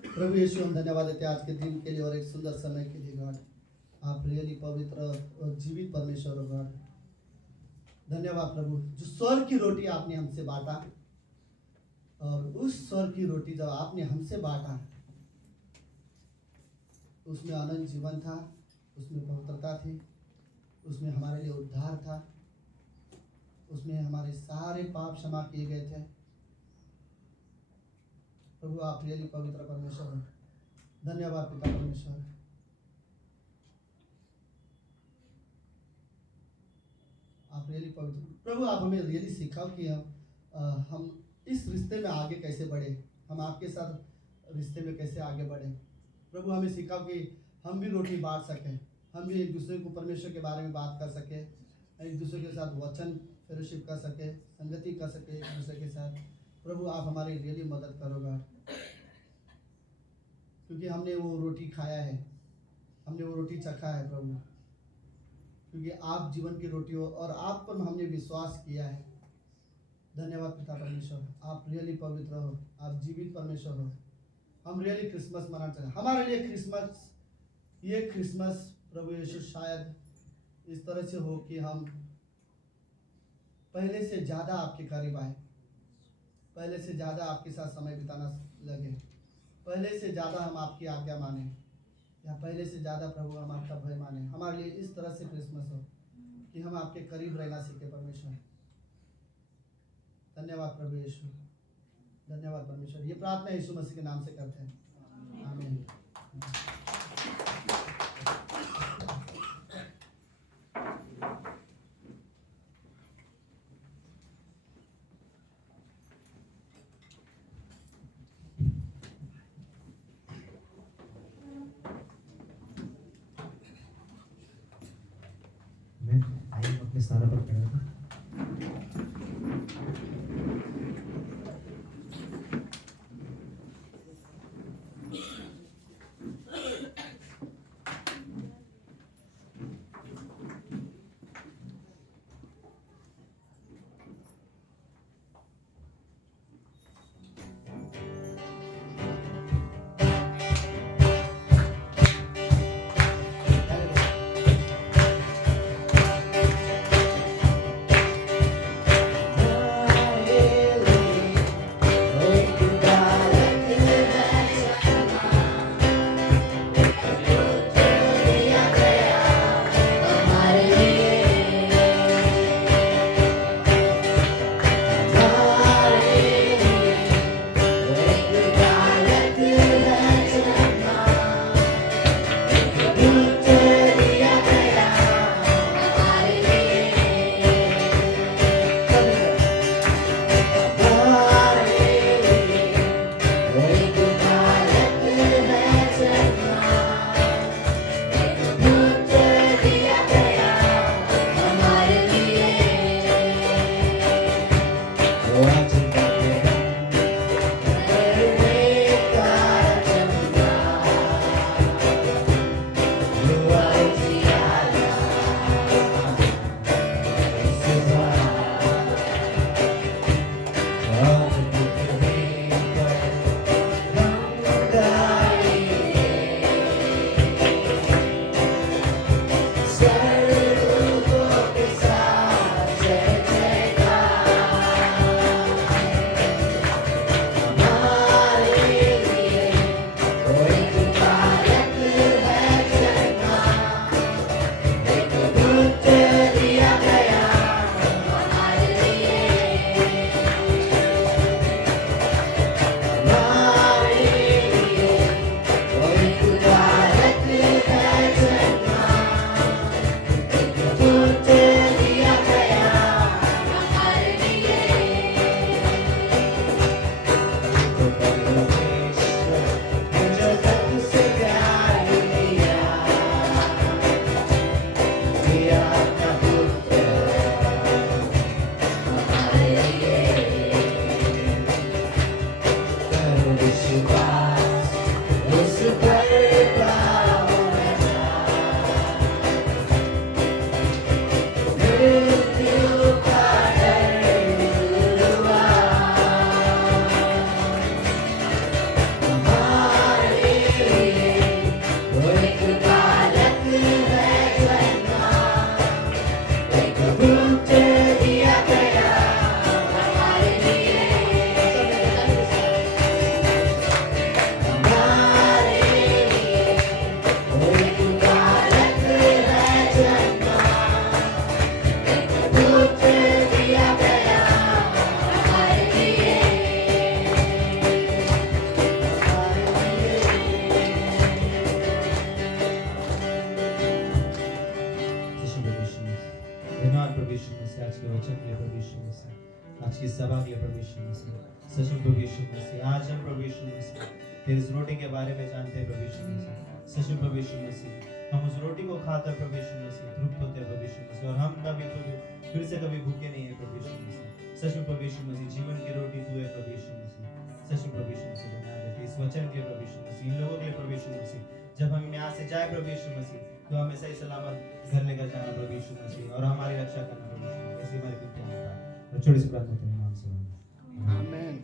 प्रभु यीशु, हम धन्यवाद देते हैं आज के दिन के लिए और एक सुंदर समय के लिए। गॉड, आप रियली पवित्र और जीवित परमेश्वर हो गॉड। धन्यवाद प्रभु, जो स्वर्ग की रोटी आपने हमसे बांटा, और उस स्वर्ग की रोटी जब आपने हमसे बांटा उसमें अनंत जीवन था, उसमें पवित्रता थी, उसमें हमारे लिए उद्धार था, उसमें हमारे सारे पाप क्षमा किए गए थे। प्रभु आप रियली पवित्र परमेश्वर हो। धन्यवाद पिता परमेश्वर। आप रियली पवित्र प्रभु, आप हमें रियली सिखाओ कि हम इस रिश्ते में आगे कैसे बढ़े, हम आपके साथ रिश्ते में कैसे आगे बढ़े। प्रभु हमें सिखाओ कि हम भी रोटी बांट सकें, हम भी एक दूसरे को परमेश्वर के बारे में बात कर सके, एक दूसरे के साथ वचन फेलोशिप कर सके, संगति कर सके एक दूसरे के साथ। प्रभु आप हमारी रियली मदद करोगा, क्योंकि हमने वो रोटी खाया है, हमने वो रोटी चखा है प्रभु, क्योंकि आप जीवन की रोटी हो और आप पर हमने विश्वास किया है। धन्यवाद पिता परमेश्वर, आप रियली पवित्र हो, आप जीवित परमेश्वर हो। हम रियली क्रिसमस मनाना चाहते हैं। हमारे लिए क्रिसमस, ये क्रिसमस प्रभु यीशु शायद इस तरह से हो कि हम पहले से ज़्यादा आपके करीब आए, पहले से ज़्यादा आपके साथ समय बिताना लगे, पहले से ज़्यादा हम आपकी आज्ञा माने, या पहले से ज़्यादा प्रभु हम आपका भय माने। हमारे लिए इस तरह से क्रिसमस हो कि हम आपके करीब रहना सीखे परमेश्वर। धन्यवाद प्रभु यीशु, धन्यवाद परमेश्वर। ये प्रार्थना यीशु मसीह के नाम से करते हैं, आमीन। आइए हम अपने स्थानों पर खड़े हों। धन्यवाद प्रभु यीशु मसीह, आज के वचन के लिए प्रभु यीशु मसीह, आज की सभा के लिए प्रभु यीशु मसीह। सच में प्रभु यीशु मसीह, आज हम प्रभु यीशु मसीह तेरी इस रोटी के बारे में जानते हैं प्रभु यीशु मसीह। सच में प्रभु यीशु मसीह, हम उस रोटी को खाकर प्रभु यीशु मसीह तृप्त होते हैं प्रभु यीशु मसीह, और हम कभी प्रभु फिर से कभी भूखे नहीं है प्रभु यीशु मसीह। सच में प्रभु यीशु मसीह, जीवन की रोटी तू है प्रभु यीशु मसीह। सच में प्रभु यीशु मसीह, धन्यवाद है इस वचन के प्रभु यीशु मसीह, इन लोगों के लिए प्रभु यीशु मसीह। जब हम यहाँ से जाए प्रभु यीशु मसीह, तो हमें सही सलामत घर लेकर जाना प्रभु यीशु मसीह, और हमारी रक्षा करना प्रभु यीशु मसीह। ऐसी हमारी विनती है और छोटी सी प्रार्थना तेरे नाम से। आमीन।